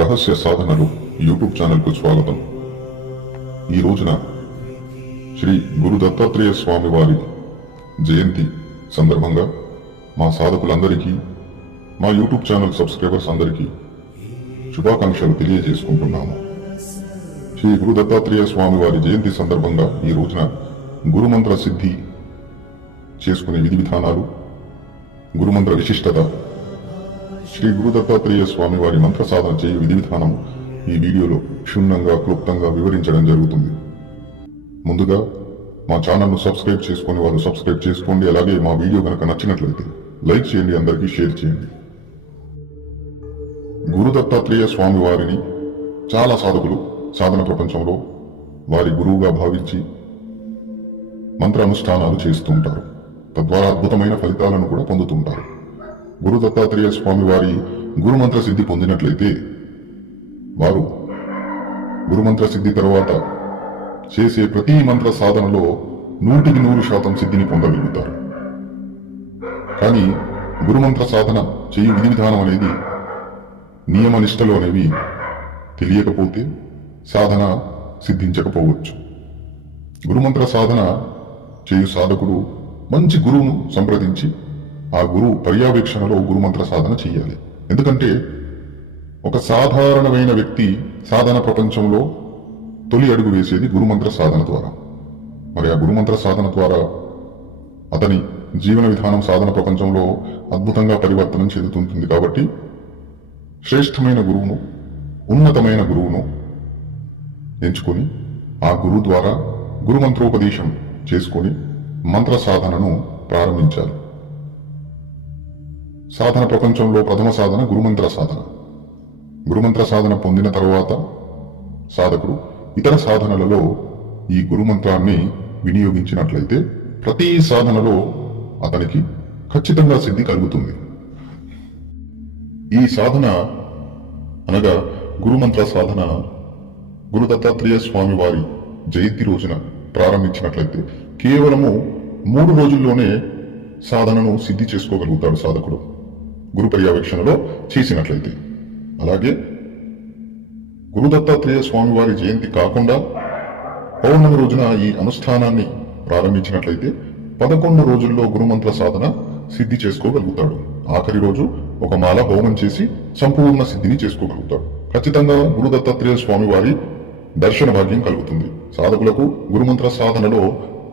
రహస్య సాధనలు యూట్యూబ్ ఛానల్కు స్వాగతం. ఈ రోజున శ్రీ గురు దత్తాత్రేయ స్వామి వారి జయంతి సందర్భంగా మా సాధకులందరికీ, మా యూట్యూబ్ ఛానల్ సబ్స్క్రైబర్స్ అందరికీ శుభాకాంక్షలు తెలియజేసుకుంటున్నాము. శ్రీ గురు దత్తాత్రేయ స్వామి వారి జయంతి సందర్భంగా ఈ రోజున గురుమంత్ర సిద్ధి చేసుకునే విధి విధానాలు, గురుమంత్ర విశిష్టత, శ్రీ గురు దత్తాత్రేయ స్వామి వారి మంత్ర సాధన చేయు విధి విధానం ఈ వీడియోలో క్షుణ్ణంగా క్లుప్తంగా వివరించడం జరుగుతుంది. ముందుగా మా ఛానల్ను సబ్స్క్రైబ్ చేసుకుని వారు సబ్స్క్రైబ్ చేసుకోండి. అలాగే మా వీడియో కనుక నచ్చినట్లయితే లైక్ చేయండి, అందరికీ షేర్ చేయండి. గురు దత్తాత్రేయ స్వామి వారిని చాలా సాధకులు సాధన ప్రపంచంలో వారి గురువుగా భావించి మంత్ర అనుష్ఠానాలు చేస్తుంటారు. తద్వారా అద్భుతమైన ఫలితాలను కూడా పొందుతుంటారు. గురు దత్తాత్రేయ స్వామి వారి గురుమంత్ర సిద్ధి పొందినట్లయితే వారు గురుమంత్ర సిద్ధి తర్వాత చేసే ప్రతి మంత్ర సాధనలో 100% సిద్ధిని పొందగలుగుతారు. కానీ గురుమంత్ర సాధన చేయు విధి విధానం అనేది, నియమ నిష్టలు అనేవి తెలియకపోతే సాధన సిద్ధించకపోవచ్చు. గురుమంత్ర సాధన చేయు సాధకుడు మంచి గురువును సంప్రదించి ఆ గురువు పర్యవేక్షణలో గురుమంత్ర సాధన చేయాలి. ఎందుకంటే ఒక సాధారణమైన వ్యక్తి సాధన ప్రపంచంలో తొలి అడుగు వేసేది గురుమంత్ర సాధన ద్వారా. మరి ఆ గురుమంత్ర సాధన ద్వారా అతని జీవన విధానం సాధన ప్రపంచంలో అద్భుతంగా పరివర్తనం చెందుతుంటుంది. కాబట్టి శ్రేష్టమైన గురువును, ఉన్నతమైన గురువును ఎంచుకొని ఆ గురువు ద్వారా గురుమంత్రోపదేశం చేసుకొని మంత్ర సాధనను ప్రారంభించాలి. సాధన ప్రపంచంలో ప్రథమ సాధన గురుమంత్ర సాధన. గురుమంత్ర సాధన పొందిన తరువాత సాధకుడు ఇతర సాధనలలో ఈ గురుమంత్రాన్ని వినియోగించినట్లయితే ప్రతి సాధనలో అతనికి ఖచ్చితంగా సిద్ధి కలుగుతుంది. ఈ సాధన అనగా గురుమంత్ర సాధన గురు దత్తాత్రేయ స్వామి వారి జయంతి రోజున ప్రారంభించినట్లయితే కేవలము 3 రోజుల్లోనే సాధనను సిద్ధి చేసుకోగలుగుతాడు సాధకుడు, గురు పర్యవేక్షణలో చేసినట్లయితే. అలాగే గురు దత్తాత్రేయ స్వామి వారి జయంతి కాకుండా పౌర్ణమి రోజున ఈ అనుష్ఠానాన్ని ప్రారంభించినట్లయితే 11 రోజుల్లో గురుమంత్ర సాధన సిద్ధి చేసుకోగలుగుతాడు. ఆఖరి రోజు ఒక మాల హోమం చేసి సంపూర్ణ సిద్ధిని చేసుకోగలుగుతాడు. ఖచ్చితంగా గురు దత్తాత్రేయ స్వామి వారి దర్శన భాగ్యం కలుగుతుంది. సాధకులకు గురుమంత్ర సాధనలో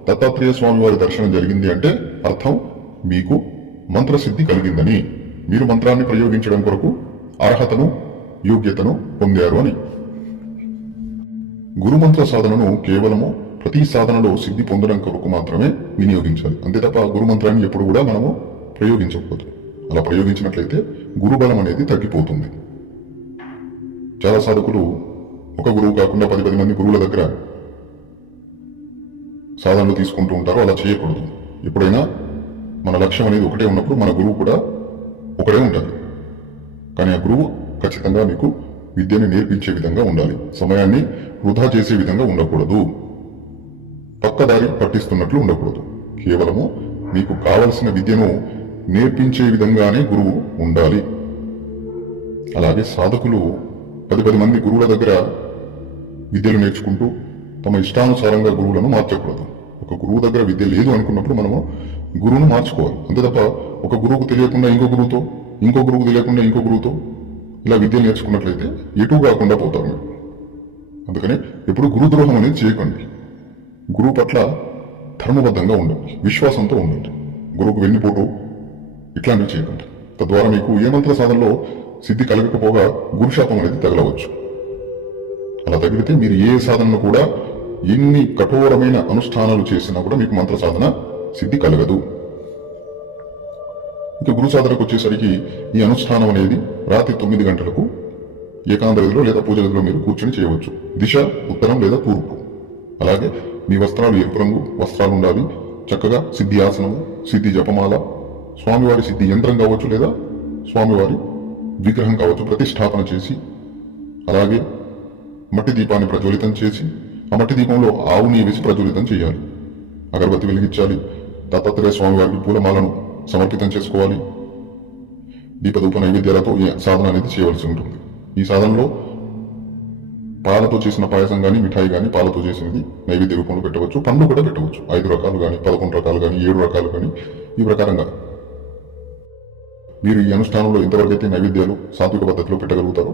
దత్తాత్రేయ స్వామి వారి దర్శనం జరిగింది అంటే అర్థం మీకు మంత్రసిద్ధి కలిగిందని, మీరు మంత్రాన్ని ప్రయోగించడం కొరకు అర్హతను, యోగ్యతను పొందారు అని. గురుమంత్ర సాధనను కేవలము ప్రతి సాధనలో సిద్ధి పొందడం కొరకు మాత్రమే వినియోగించాలి. అంతే తప్ప గురుమంత్రాన్ని ఎప్పుడు కూడా మనము ప్రయోగించకూడదు. అలా ప్రయోగించినట్లయితే గురుబలం అనేది తగ్గిపోతుంది. చాలా సాధకులు ఒక గురువు కాకుండా 10 మంది గురువుల దగ్గర సాధనలు తీసుకుంటూ ఉంటారు. అలా చేయకూడదు. ఎప్పుడైనా మన లక్ష్యం అనేది ఒకటే ఉన్నప్పుడు మన గురువు కూడా ఒకడే ఉండాలి. కానీ ఆ గురువు ఖచ్చితంగా మీకు విద్యను నేర్పించే విధంగా ఉండాలి. సమయాన్ని వృధా చేసే విధంగా ఉండకూడదు. పక్కదారి పట్టిస్తున్నట్లు ఉండకూడదు. కేవలము మీకు కావలసిన విద్యను నేర్పించే విధంగానే గురువు ఉండాలి. అలాగే సాధకులు 10 మంది గురువుల దగ్గర విద్యలు నేర్చుకుంటూ తమ ఇష్టానుసారంగా గురువులను మార్చకూడదు. ఒక గురువు దగ్గర విద్య లేదు అనుకున్నప్పుడు మనము గురువును మార్చుకోవాలి. అంతే తప్ప ఒక గురువుకు తెలియకుండా ఇంకో గురువుతో, ఇంకో గురువుకు తెలియకుండా ఇంకో గురువుతో ఇలా విద్య నేర్చుకున్నట్లయితే ఎటు కాకుండా పోతారు మీరు. అందుకని ఎప్పుడు గురుద్రోహం అనేది చేయకండి. గురువు పట్ల ధర్మబద్ధంగా ఉండండి, విశ్వాసంతో ఉండండి. గురువుకు వెన్నుపోటు ఇట్లాంటివి చేయకండి. తద్వారా మీకు ఏ మంత్ర సాధనలో సిద్ధి కలగకపోగా గురుశాపం అనేది తగలవచ్చు. అలా తగిలితే మీరు ఏ సాధనను కూడా, ఎన్ని కఠోరమైన అనుష్ఠానాలు చేసినా కూడా మీకు మంత్ర సాధన సిద్ధి కలగదు. ఇక గురు సాధనకు వచ్చేసరికి ఈ అనుష్ఠానం అనేది రాత్రి 9 గంటలకు ఏకాంత గదిలో లేదా పూజ గదిలో మీరు కూర్చొని చేయవచ్చు. దిశ ఉత్తరం లేదా తూర్పు. అలాగే మీ వస్త్రాలు ఎరుపు రంగు వస్త్రాలు ఉండాలి. చక్కగా సిద్ధి ఆసనము, సిద్ధి జపమాల, స్వామివారి సిద్ధి యంత్రం కావచ్చు లేదా స్వామివారి విగ్రహం కావచ్చు ప్రతిష్టాపన చేసి, అలాగే మట్టి దీపాన్ని ప్రజ్వలితం చేసి ఆ మట్టి దీపంలో ఆవు నెయ్యి వేసి ప్రజ్వలితం చేయాలి. అగరబత్తి వెలిగించాలి. దత్తాత్రేయ స్వామి వారికి పూలమాలను సమర్పితం చేసుకోవాలి. దీపధూప నైవేద్యాలతో ఈ సాధన అనేది చేయవలసి ఉంటుంది. ఈ సాధనలో పాలతో చేసిన పాయసం కానీ మిఠాయి కానీ పాలతో చేసినది నైవేద్య రూపంలో పెట్టవచ్చు. పండ్లు కూడా పెట్టవచ్చు. 5 రకాలు కానీ 11 రకాలు కానీ 7 రకాలు కానీ ఈ ప్రకారంగా మీరు ఈ అనుష్ఠానంలో ఎంతవరకు అయితే నైవేద్యాలు సాత్విక పద్ధతిలో పెట్టగలుగుతారో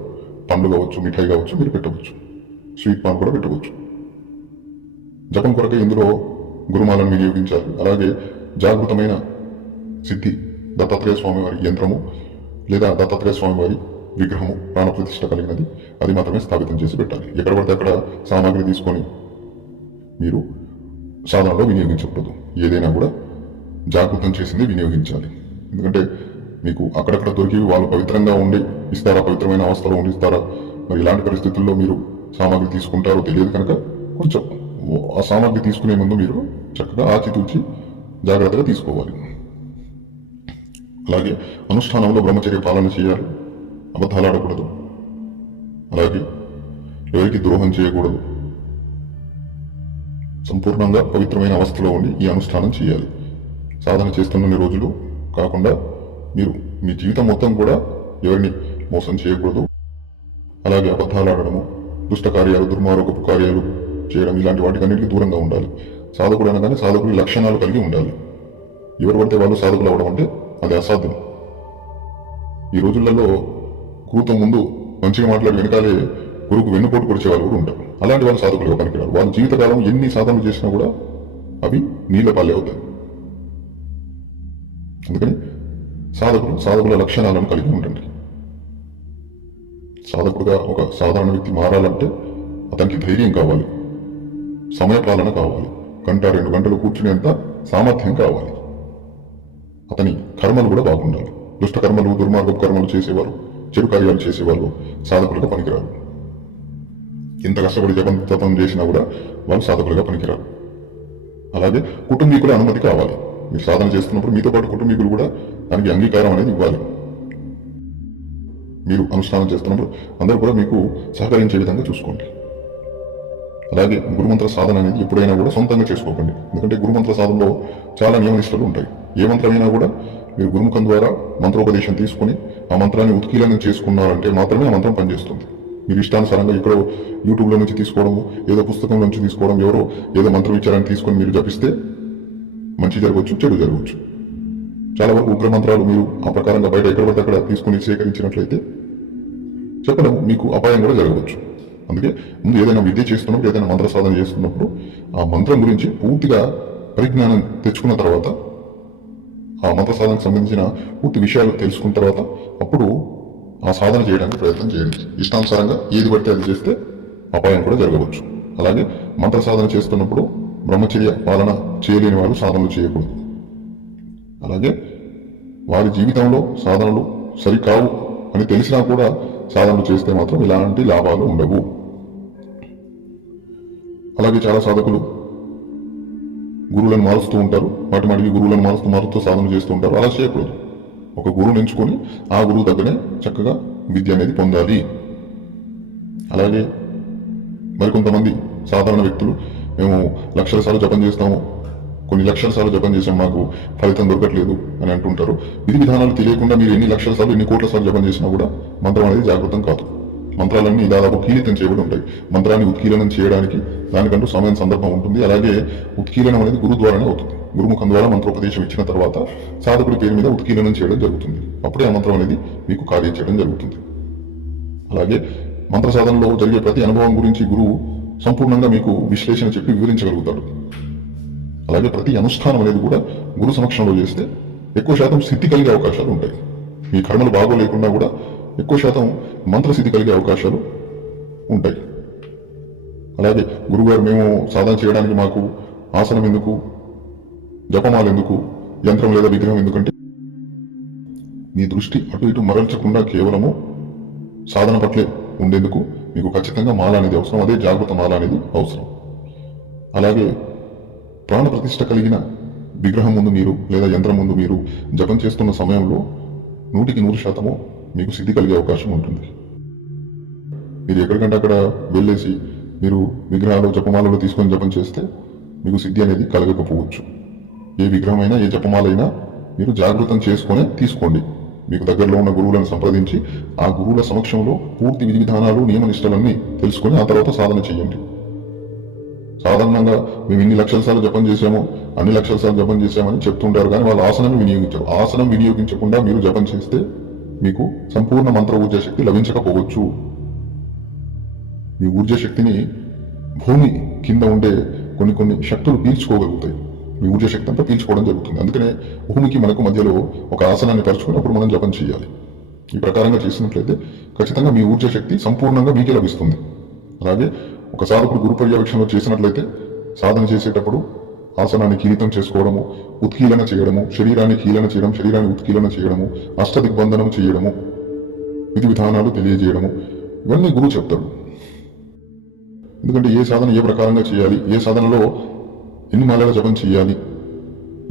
పండ్లు కావచ్చు, మిఠాయి కావచ్చు మీరు పెట్టవచ్చు. స్వీట్ పాన్ కూడా పెట్టవచ్చు. జపం కొరకే ఇందులో గురుమాలను వినియోగించాలి. అలాగే జాగృతమైన సిద్ధి దత్తాత్రేయ స్వామి వారి యంత్రము లేదా దత్తాత్రేయ స్వామి వారి విగ్రహము ప్రాణప్రతిష్ఠ కలిగినది అది మాత్రమే స్థాపితం చేసి పెట్టాలి. ఎక్కడ పడితే అక్కడ సామాగ్రి తీసుకొని మీరు సాధనలో వినియోగించకూడదు. ఏదైనా కూడా జాగృతం చేసింది వినియోగించాలి. ఎందుకంటే మీకు అక్కడక్కడ దొరికి వాళ్ళు పవిత్రంగా ఉండి ఇస్తారా, పవిత్రమైన అవస్థలో ఉండి ఇస్తారా, మరి ఇలాంటి పరిస్థితుల్లో మీరు సామాగ్రి తీసుకుంటారో తెలియదు కనుక కొంచెం ఆ సామాగ్రి తీసుకునే ముందు మీరు చక్కగా ఆచితూచి జాగ్రత్తగా తీసుకోవాలి. అలాగే అనుష్ఠానంలో బ్రహ్మచర్య పాలన చేయాలి. అబద్ధాలు ఆడకూడదు. అలాగే ఎవరికి ద్రోహం చేయకూడదు. సంపూర్ణంగా పవిత్రమైన అవస్థలో ఉండి ఈ అనుష్ఠానం చేయాలి. సాధన చేస్తున్న రోజులు కాకుండా మీరు మీ జీవితం మొత్తం కూడా ఎవరిని మోసం చేయకూడదు. అలాగే అబద్ధాలు ఆడడము, దుష్ట కార్యాలు, దుర్మార్గపు కార్యాలు చేయడం ఇలాంటి వాటికన్నిటికీ దూరంగా ఉండాలి. సాధకుడు అనగానే సాధకుడి లక్షణాలు కలిగి ఉండాలి. ఎవరు పడితే వాళ్ళు సాధకులు అవడం అంటే అది అసాధ్యం. ఈ రోజులలో గురువుతో ముందు మంచిగా మాట్లాడి వెనకాలే గురువుకు వెన్నుపోటు పొడిచే వాళ్ళు కూడా ఉంటారు. అలాంటి వాళ్ళు సాధకులుగా పనికిరారు. వాళ్ళ జీవితకాలం ఎన్ని సాధనలు చేసినా కూడా అవి నీళ్ళ పాలే అవుతాయి. అందుకని సాధకుల లక్షణాలను కలిగి ఉండండి. సాధకుడుగా ఒక సాధారణ వ్యక్తి మారాలంటే అతనికి ధైర్యం కావాలి, సమయపాలన కావాలి, 1-2 గంటలు కూర్చునేంత సామర్థ్యం కావాలి. అతని కర్మలు కూడా బాగుండాలి. దుష్ట కర్మలు, దుర్మార్గపు కర్మలు చేసేవారు, చెడు కార్యాలు చేసేవాళ్ళు సాధకులుగా పనికిరారు. ఎంత కష్టపడి జపం చేసినా కూడా వాళ్ళు సాధకులుగా పనికిరారు. అలాగే కుటుంబీకుల అనుమతి కావాలి. మీరు సాధన చేస్తున్నప్పుడు మీతో పాటు కుటుంబీకులు కూడా దానికి అంగీకారం అనేది ఇవ్వాలి. మీరు అనుష్ఠానం చేస్తున్నప్పుడు అందరూ కూడా మీకు సహకరించే విధంగా చూసుకోండి. అలాగే గురుమంత్ర సాధన అనేది ఎప్పుడైనా కూడా సొంతంగా చేసుకోకండి. ఎందుకంటే గురుమంత్ర సాధనలో చాలా నియమనిష్టలు ఉంటాయి. ఏ మంత్రమైనా కూడా మీరు గురుముఖం ద్వారా మంత్రోపదేశం తీసుకుని ఆ మంత్రాన్ని ఉత్కీలనం చేసుకున్నారంటే మాత్రమే ఆ మంత్రం పనిచేస్తుంది. మీరు ఇష్టానుసారంగా ఎక్కడో యూట్యూబ్లో నుంచి తీసుకోవడము, ఏదో పుస్తకం నుంచి తీసుకోవడం, ఎవరో ఏదో మంత్రం ఇచ్చారని తీసుకొని మీరు జపిస్తే మంచి జరగవచ్చు, చెడు జరగవచ్చు. చాలా వరకు ఉగ్ర మంత్రాలు మీరు ఆ ప్రకారంగా బయట ఎక్కడ పడితే అక్కడ తీసుకుని సేకరించినట్లయితే చెప్పడం మీకు అపాయం కూడా జరగవచ్చు. అందుకే ముందు ఏదైనా విద్య చేస్తున్నప్పుడు, ఏదైనా మంత్ర సాధన చేస్తున్నప్పుడు ఆ మంత్రం గురించి పూర్తిగా పరిజ్ఞానం తెచ్చుకున్న తర్వాత, ఆ మంత్ర సాధనకు సంబంధించిన పూర్తి విషయాలు తెలుసుకున్న తర్వాత అప్పుడు ఆ సాధన చేయడానికి ప్రయత్నం చేయండి. ఇష్టానుసారంగా ఏది పడితే అది చేస్తే అపాయం కూడా జరగవచ్చు. అలాగే మంత్ర సాధన చేస్తున్నప్పుడు బ్రహ్మచర్య పాలన చేయలేని వాళ్ళు సాధనలు చేయకూడదు. అలాగే వారి జీవితంలో సాధనలు సరికావు అని తెలిసినా కూడా సాధనలు చేస్తే మాత్రం ఇలాంటి లాభాలు ఉండవు. అలాగే చాలా సాధకులు గురువులను మారుస్తూ ఉంటారు. మాటిమాటికి గురువులను మారుస్తూ సాధన చేస్తూ ఉంటారు. అలా చేయకూడదు. ఒక గురువుని ఎంచుకొని ఆ గురువు దగ్గరే చక్కగా విద్య అనేది పొందాలి. అలాగే మరికొంతమంది సాధారణ వ్యక్తులు మేము లక్షల సార్లు జపం చేస్తాము, కొన్ని లక్షల సార్లు జపం చేసాం, మాకు ఫలితం దొరకట్లేదు అని అంటుంటారు. విధి విధానాలు తెలియకుండా మీరు ఎన్ని లక్షల సార్లు, ఎన్ని కోట్ల సార్లు జపం చేసినా కూడా మంత్రం అనేది జాగృతం కాదు. మంత్రాలన్నీ దాదాపు కీలితం చేయబడి ఉంటాయి. మంత్రాన్ని ఉత్కీలనం చేయడానికి దానికంటూ సమయం, సందర్భం ఉంటుంది. అలాగే ఉత్కీలనం అనేది గురు ద్వారానే అవుతుంది. గురుముఖం ద్వారా మంత్రోపదేశం ఇచ్చిన తర్వాత సాధకుడి పేరు మీద ఉత్కీలనం చేయడం జరుగుతుంది. అప్పుడే ఆ మంత్రం అనేది మీకు కార్యం చేయడం జరుగుతుంది. అలాగే మంత్ర సాధనలో జరిగే ప్రతి అనుభవం గురించి గురువు సంపూర్ణంగా మీకు విశ్లేషణ చెప్పి వివరించగలుగుతాడు. అలాగే ప్రతి అనుష్ఠానం అనేది కూడా గురు సమక్షంలో చేస్తే ఎక్కువ శాతం సిద్ధి కలిగే అవకాశాలు ఉంటాయి. మీ కర్మలు బాగోలేకుండా కూడా ఎక్కువ శాతం మంత్రసిద్ధి కలిగే అవకాశాలు ఉంటాయి. అలాగే గురువుగారు మేము సాధన చేయడానికి మాకు ఆసనం ఎందుకు, జపమాలు ఎందుకు, యంత్రం లేదా విగ్రహం ఎందుకంటే మీ దృష్టి అటు ఇటు మరల్చకుండా కేవలము సాధన పట్లే ఉండేందుకు మీకు ఖచ్చితంగా మాల అనేది అవసరం. అదే జాగృత మాల అనేది అవసరం. అలాగే ప్రాణ ప్రతిష్ఠ కలిగిన విగ్రహం ముందు మీరు లేదా యంత్రం ముందు మీరు జపం చేస్తున్న సమయంలో 100% మీకు సిద్ధి కలిగే అవకాశం ఉంటుంది. మీరు ఎక్కడికంటే అక్కడ వెళ్ళేసి మీరు విగ్రహాలు, జపమాలలో తీసుకొని జపం చేస్తే మీకు సిద్ధి అనేది కలగకపోవచ్చు. ఏ విగ్రహమైనా, ఏ జపమాలైనా మీరు జాగృతం చేసుకొని తీసుకోండి. మీకు దగ్గరలో ఉన్న గురువులను సంప్రదించి ఆ గురువుల సమక్షంలో పూర్తి విధి విధానాలు నియమనిష్టలన్నీ తెలుసుకొని ఆ తర్వాత సాధన చేయండి. సాధారణంగా మేము ఇన్ని లక్షల సార్లు జపం చేశాము, అన్ని లక్షల సార్లు జపం చేశామని చెప్తుంటారు, కానీ వాళ్ళు ఆసనాన్ని వినియోగించారు. ఆసనం వినియోగించకుండా మీరు జపం చేస్తే మీకు సంపూర్ణ మంత్ర ఊర్జా శక్తి లభించకపోవచ్చు. మీ ఊర్జా శక్తిని భూమి కింద ఉండే కొన్ని శక్తులు పీల్చుకోగలుగుతాయి. మీ ఊర్జా శక్తి అంతా పీల్చుకోవడం జరుగుతుంది. అందుకనే భూమికి మనకు మధ్యలో ఒక ఆసనాన్ని పరుచుకుని అప్పుడు మనం జపం చేయాలి. ఈ ప్రకారంగా చేసినట్లయితే ఖచ్చితంగా మీ ఊర్జా శక్తి సంపూర్ణంగా మీకే లభిస్తుంది. అలాగే ఒక సాధకుడు గురు పర్యవేక్షణలో చేసినట్లయితే సాధన చేసేటప్పుడు ఆసనాన్ని కీలితం చేసుకోవడము, ఉత్కీలన చేయడము, శరీరాన్ని కీలన చేయడం, శరీరాన్ని ఉత్కీలన చేయడము, అష్టదిగ్బంధనం చేయడము, విధి విధానాలు తెలియజేయడము, ఇవన్నీ గురువు చెప్తాడు. ఎందుకంటే ఏ సాధన ఏ ప్రకారంగా చేయాలి, ఏ సాధనలో ఎన్ని మాలల జపం చేయాలి,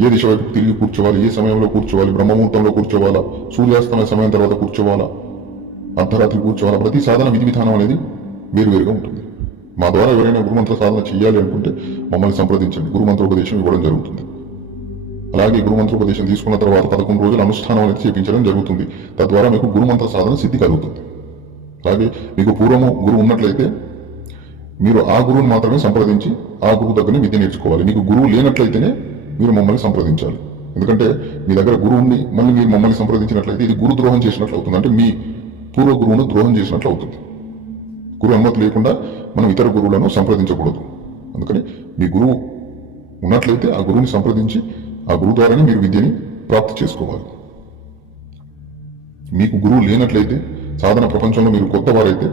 ఏ దిశ వైపు తిరిగి కూర్చోవాలి, ఏ సమయంలో కూర్చోవాలి, బ్రహ్మముహూర్తంలో కూర్చోవాలా, సూర్యాస్తమయ సమయం తర్వాత కూర్చోవాలా, అర్ధరాత్రి కూర్చోవాలా, ప్రతి సాధన విధి విధానం అనేది వేరువేరుగా ఉంటుంది. మా ద్వారా ఎవరైనా గురుమంత్ర సాధన చేయాలి అనుకుంటే మమ్మల్ని సంప్రదించండి. గురుమంత్రోపదేశం ఇవ్వడం జరుగుతుంది. అలాగే గురుమంత్రోపదేశం తీసుకున్న తర్వాత 11 రోజులు అనుష్ఠానం అనేది చేపించడం జరుగుతుంది. తద్వారా మీకు గురుమంత్ర సాధన సిద్ధి కలుగుతుంది. అలాగే మీకు పూర్వము గురువు ఉన్నట్లయితే మీరు ఆ గురువుని మాత్రమే సంప్రదించి ఆ గురువు దగ్గర విద్య నేర్చుకోవాలి. మీకు గురువు లేనట్లయితేనే మీరు మమ్మల్ని సంప్రదించాలి. ఎందుకంటే మీ దగ్గర గురువు ఉండి మళ్ళీ మీరు మమ్మల్ని సంప్రదించినట్లయితే ఇది గురు ద్రోహం చేసినట్లు అవుతుంది. అంటే మీ పూర్వ గురువును ద్రోహం చేసినట్లు అవుతుంది. గురువు అనుమతి లేకుండా మనం ఇతర గురువులను సంప్రదించకూడదు. అందుకని మీ గురువు ఉన్నట్లయితే ఆ గురువుని సంప్రదించి ఆ గురువు ద్వారానే మీరు విద్యని ప్రాప్తి చేసుకోవాలి. మీకు గురువు లేనట్లయితే సాధన ప్రపంచంలో మీరు కొత్త వారైతే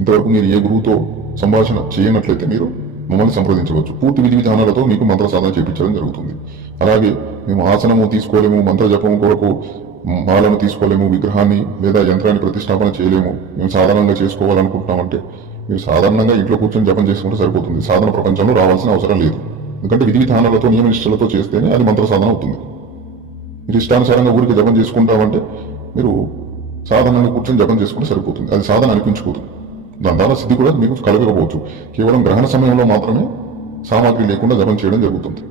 ఇంతవరకు మీరు ఏ గురువుతో సంభాషణ చేయనట్లయితే మీరు మమ్మల్ని సంప్రదించవచ్చు. పూర్తి విధి విధానాలతో మీకు మంత్ర సాధన చేయించడం జరుగుతుంది. అలాగే మేము ఆసనము తీసుకోలేము, మంత్ర జపం కొరకు మాలను తీసుకోలేము, విగ్రహాన్ని లేదా యంత్రాన్ని ప్రతిష్టాపన చేయలేము, మేము సాధారణంగా చేసుకోవాలనుకుంటున్నామంటే మీరు సాధారణంగా ఇంట్లో కూర్చొని జపం చేసుకుంటే సరిపోతుంది. సాధన ప్రపంచంలో రావాల్సిన అవసరం లేదు. ఎందుకంటే విధి విధానాలతో నియమనిష్టలతో చేస్తేనే అది మంత్ర సాధన అవుతుంది. మీరు ఇష్టానుసారంగా ఊరికి జపం చేసుకుంటామంటే మీరు సాధారణంగా కూర్చొని జపం చేసుకుంటే సరిపోతుంది. అది సాధన అనిపించుకోదు. దాని ద్వారా సిద్ధి కూడా మీకు కలగకపోవచ్చు. కేవలం గ్రహణ సమయంలో మాత్రమే సామాగ్రి లేకుండా జపం చేయడం జరుగుతుంది.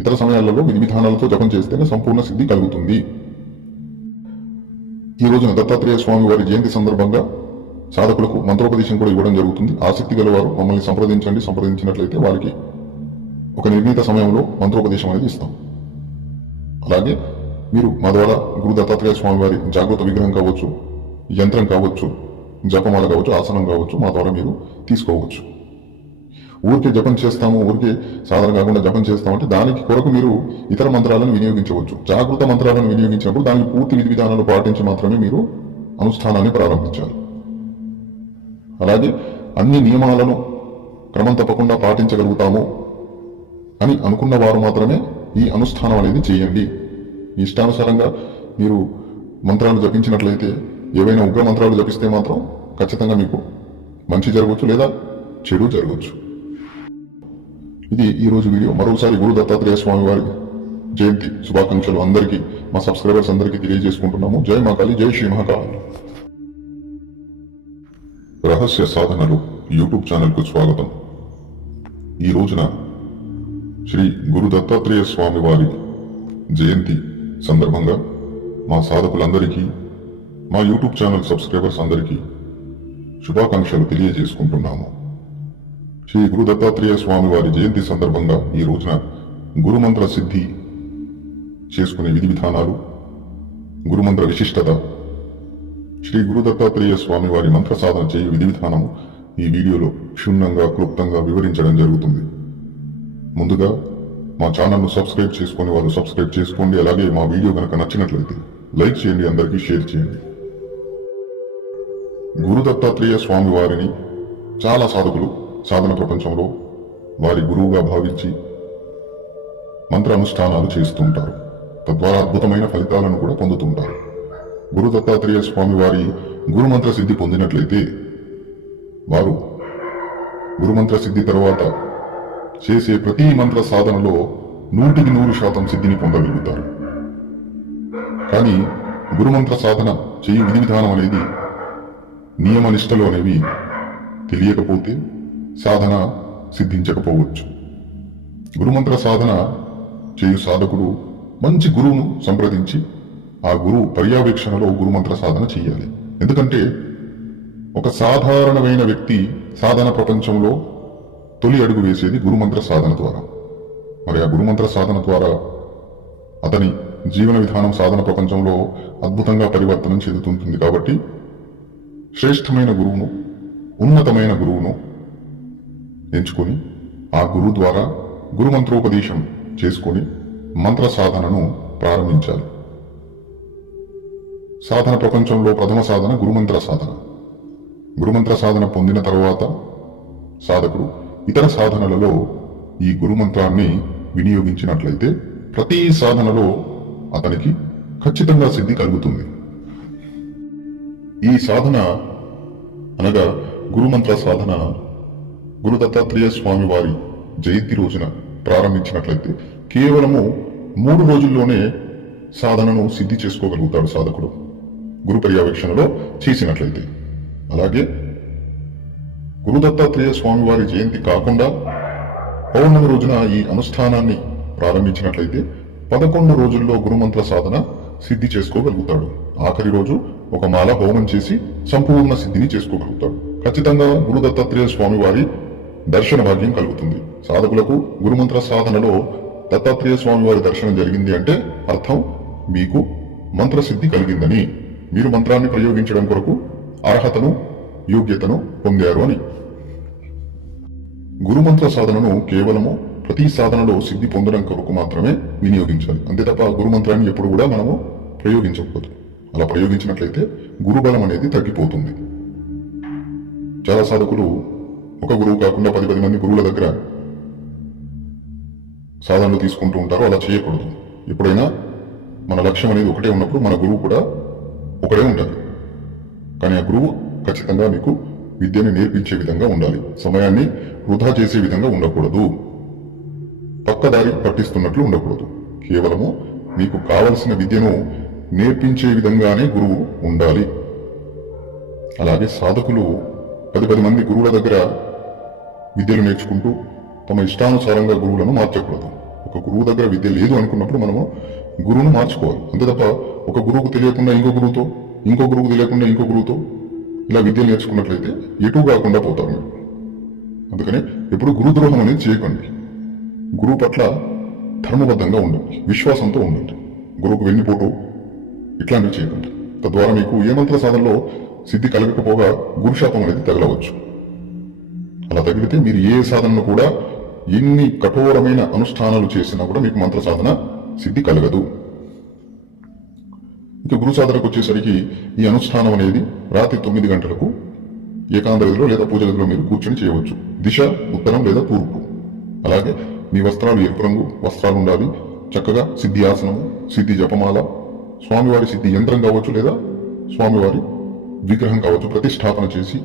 ఇతర సమయాలలో విధి విధానాలతో జపం చేస్తేనే సంపూర్ణ సిద్ధి కలుగుతుంది. ఈ రోజున దత్తాత్రేయ స్వామి వారి జయంతి సందర్భంగా సాధకులకు మంత్రోపదేశం కూడా ఇవ్వడం జరుగుతుంది. ఆసక్తి గల వారు మమ్మల్ని సంప్రదించండి. సంప్రదించినట్లయితే వారికి ఒక నిర్ణీత సమయంలో మంత్రోపదేశం అనేది ఇస్తాం. అలాగే మీరు మా ద్వారా గురు దత్తాత్రేయ స్వామి వారి జాగృత విగ్రహం కావచ్చు, యంత్రం కావచ్చు, జపమాల కావచ్చు, ఆసనం కావచ్చు మా ద్వారా మీరు తీసుకోవచ్చు. ఊరికే జపం చేస్తాము, ఊరికే సాధన కాకుండా జపం చేస్తామంటే దానికి కొరకు మీరు ఇతర మంత్రాలను వినియోగించవచ్చు. జాగృత మంత్రాలను వినియోగించినప్పుడు దానికి పూర్తి విధి విధానాలు పాటించి మాత్రమే మీరు అనుష్ఠానాన్ని ప్రారంభించాలి. అలాగే అన్ని నియమాలను క్రమం తప్పకుండా పాటించగలుగుతాము అని అనుకున్న వారు మాత్రమే ఈ అనుష్ఠానం అనేది చేయండి. ఇష్టానుసారంగా మీరు మంత్రాలు జపించినట్లయితే, ఏవైనా ఉగ్ర మంత్రాలు జపిస్తే మాత్రం ఖచ్చితంగా మీకు మంచి జరగవచ్చు లేదా చెడు జరగవచ్చు. ఇది ఈరోజు వీడియో. మరోసారి గురు దత్తాత్రేయ స్వామి వారి జయంతి శుభాకాంక్షలు అందరికీ, మా సబ్స్క్రైబర్స్ అందరికీ తెలియజేసుకుంటున్నాము. జై మహాకాళి, జై శ్రీ మహాకాళి. రహస్య సాధనలు యూట్యూబ్ ఛానల్కు స్వాగతం. ఈ రోజున శ్రీ గురు దత్తాత్రేయ స్వామి వారి జయంతి సందర్భంగా మా సాధకులందరికీ, మా యూట్యూబ్ ఛానల్ సబ్స్క్రైబర్స్ అందరికీ శుభాకాంక్షలు తెలియజేసుకుంటున్నాము. శ్రీ గురు దత్తాత్రేయ స్వామి వారి జయంతి సందర్భంగా ఈ రోజున గురుమంత్ర సిద్ధి చేసుకునే విధి విధానాలు, గురుమంత్ర విశిష్టత, శ్రీ గురు దత్తాత్రేయ స్వామి వారి మంత్ర సాధన చేయు విధి విధానం ఈ వీడియోలో క్షుణ్ణంగా క్లుప్తంగా వివరించడం జరుగుతుంది. ముందుగా మా ఛానల్ను సబ్స్క్రైబ్ చేసుకుని వారు సబ్స్క్రైబ్ చేసుకోండి. అలాగే మా వీడియో కనుక నచ్చినట్లయితే లైక్ చేయండి, అందరికీ షేర్ చేయండి. గురు దత్తాత్రేయ స్వామి వారిని చాలా సాధకులు సాధన ప్రపంచంలో వారి గురువుగా భావించి మంత్ర అనుష్ఠానాలు చేస్తుంటారు. తద్వారా అద్భుతమైన ఫలితాలను కూడా పొందుతుంటారు. గురు దత్తాత్రేయ స్వామి వారి గురుమంత్ర సిద్ధి పొందినట్లయితే వారు గురుమంత్ర సిద్ధి తర్వాత చేసే ప్రతి మంత్ర సాధనలో 100% సిద్ధిని పొందగలుగుతారు. కానీ గురుమంత్ర సాధన చేయు విధి విధానం అనేది, నియమ నిష్టలు అనేవి తెలియకపోతే సాధన సిద్ధించకపోవచ్చు. గురుమంత్ర సాధన చేయు సాధకుడు మంచి గురువును సంప్రదించి ఆ గురువు పర్యవేక్షణలో గురుమంత్ర సాధన చేయాలి. ఎందుకంటే ఒక సాధారణమైన వ్యక్తి సాధన ప్రపంచంలో తొలి అడుగు వేసేది గురుమంత్ర సాధన ద్వారా. మరి ఆ గురుమంత్ర సాధన ద్వారా అతని జీవన విధానం సాధన ప్రపంచంలో అద్భుతంగా పరివర్తనం చెందుతుంటుంది. కాబట్టి శ్రేష్టమైన గురువును, ఉన్నతమైన గురువును ఎంచుకొని ఆ గురువు ద్వారా గురుమంత్రోపదేశం చేసుకొని మంత్ర సాధనను ప్రారంభించాలి. సాధన ప్రపంచంలో ప్రథమ సాధన గురుమంత్ర సాధన. గురుమంత్ర సాధన పొందిన తరువాత సాధకుడు ఇతర సాధనలలో ఈ గురుమంత్రాన్ని వినియోగించినట్లయితే ప్రతి సాధనలో అతనికి ఖచ్చితంగా సిద్ధి కలుగుతుంది. ఈ సాధన అనగా గురుమంత్ర సాధన గురు దత్తాత్రేయ స్వామి వారి జయంతి రోజున ప్రారంభించినట్లయితే కేవలము 3 రోజుల్లోనే సాధనను సిద్ధి చేసుకోగలుగుతాడు సాధకుడు, గురు పర్యవేక్షణలో చేసినట్లయితే. అలాగే గురు దత్తాత్రేయ స్వామి వారి జయంతి కాకుండా పౌర్ణమి రోజున ఈ అనుష్ఠానాన్ని ప్రారంభించినట్లయితే 11 రోజుల్లో గురుమంత్ర సాధన సిద్ధి చేసుకోగలుగుతాడు. ఆఖరి రోజు ఒక మాల హోమం చేసి సంపూర్ణ సిద్ధిని చేసుకోగలుగుతాడు. ఖచ్చితంగా గురు దత్తాత్రేయ స్వామి వారి దర్శన భాగ్యం కలుగుతుంది. సాధకులకు గురుమంత్ర సాధనలో దత్తాత్రేయ స్వామి వారి దర్శనం జరిగింది అంటే అర్థం మీకు మంత్రసిద్ధి కలిగిందని, మీరు మంత్రాన్ని ప్రయోగించడం కొరకు అర్హతను, యోగ్యతను పొందారు అని. గురుమంత్ర సాధనను కేవలము ప్రతి సాధనలో సిద్ధి పొందడం కొరకు మాత్రమే వినియోగించాలి. అంతే తప్ప గురుమంత్రాన్ని ఎప్పుడు కూడా మనము ప్రయోగించకూడదు. అలా ప్రయోగించినట్లయితే గురుబలం అనేది తగ్గిపోతుంది. చాలా సాధకులు ఒక గురువు కాకుండా 10 మంది గురువుల దగ్గర సాధనలు తీసుకుంటూ ఉంటారు. అలా చేయకూడదు. ఎప్పుడైనా మన లక్ష్యం అనేది ఒకటే ఉన్నప్పుడు మన గురువు కూడా ఒకడే ఉండాలి. కానీ ఆ గురువు ఖచ్చితంగా మీకు విద్యని నేర్పించే విధంగా ఉండాలి. సమయాన్ని వృధా చేసే విధంగా ఉండకూడదు. పక్కదారి పట్టిస్తున్నట్లు ఉండకూడదు. కేవలము మీకు కావలసిన విద్యను నేర్పించే విధంగానే గురువు ఉండాలి. అలాగే సాధకులు 10 మంది గురువుల దగ్గర విద్యలు నేర్చుకుంటూ తమ ఇష్టానుసారంగా గురువులను మార్చకూడదు. ఒక గురువు దగ్గర విద్య లేదు అనుకున్నప్పుడు మనము గురువును మార్చుకోవాలి. అంతే తప్ప ఒక గురువుకు తెలియకుండా ఇంకో గురువుతో, ఇంకో గురువుకు తెలియకుండా ఇంకో గురువుతో ఇలా విద్య నేర్చుకున్నట్లయితే ఎటు కాకుండా పోతారు మీరు. అందుకని ఎప్పుడు గురుద్రోహం అనేది చేయకండి. గురువు పట్ల ధర్మబద్ధంగా ఉండండి, విశ్వాసంతో ఉండండి. గురువుకు వెన్నుపోటు ఇట్లాంటివి చేయకండి. తద్వారా మీకు ఏ మంత్ర సాధనలో సిద్ధి కలగకపోగా గురుశాపం అనేది తగలవచ్చు. అలా తగిలితే మీరు ఏ సాధనను కూడా ఎన్ని కఠోరమైన అనుష్ఠానాలు చేసినా కూడా మీకు మంత్ర సాధన సిద్ధి కలగదు. ఇక గురు సాధనకు వచ్చేసరికి ఈ అనుష్ఠానం అనేది రాత్రి 9 గంటలకు ఏకాంత గదిలో లేదా పూజ గదిలో మీరు కూర్చొని చేయవచ్చు. దిశ ఉత్తరం లేదా తూర్పు. అలాగే మీ వస్త్రాలు ఎరుపు రంగు వస్త్రాలు ఉండాలి. చక్కగా సిద్ధి ఆసనము, సిద్ధి జపమాల, స్వామివారి సిద్ధి యంత్రం కావచ్చు లేదా స్వామివారి విగ్రహం కావచ్చు ప్రతిష్టాపన చేసి,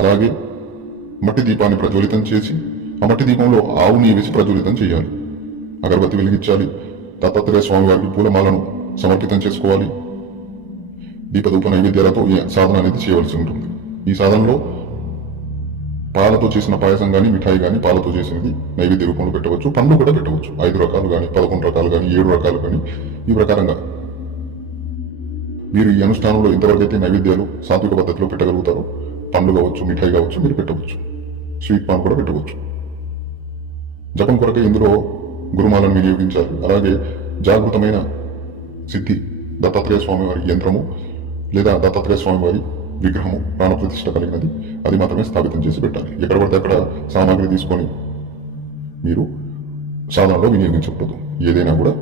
అలాగే మట్టి దీపాన్ని ప్రజ్వలితం చేసి ఆ మట్టి దీపంలో ఆవు నెయ్యి వేసి ప్రజ్వలితం చేయాలి. అగరబత్తి వెలిగించాలి. దత్తాత్రేయ స్వామి వారికి పూలమాలను సమర్పితం చేసుకోవాలి. దీపధూప నైవేద్యాలతో ఈ సాధన అనేది చేయవలసి ఉంటుంది. ఈ సాధనలో పాలతో చేసిన పాయసం కానీ, మిఠాయి కానీ, పాలతో చేసినది నైవేద్య రూపంలో పెట్టవచ్చు. పండ్లు కూడా పెట్టవచ్చు. 5 రకాలు కానీ, 11 రకాలు కానీ, 7 రకాలు కానీ, ఈ ప్రకారంగా మీరు ఈ అనుష్ఠానంలో ఇంతవరకైతే నైవేద్యాలు సాత్విక పద్ధతిలో పెట్టగలుగుతారు. పండ్లు కావచ్చు, మిఠాయి కావచ్చు మీరు పెట్టవచ్చు. స్వీట్ పాన్ కూడా పెట్టవచ్చు. జపం కొరకే ఇందులో గురుమాలను వినియోగించాలి. అలాగే జాగృతమైన సిద్ధి దత్తాత్రేయ స్వామి వారి యంత్రము లేదా దత్తాత్రేయ స్వామి వారి విగ్రహము ప్రాణప్రతిష్ఠ కలిగినది అది మాత్రమే స్థాపితం చేసి పెట్టాలి. ఎక్కడ పడితే అక్కడ సామాగ్రి తీసుకొని మీరు సాధనలో వినియోగించకూడదు. ఏదైనా కూడా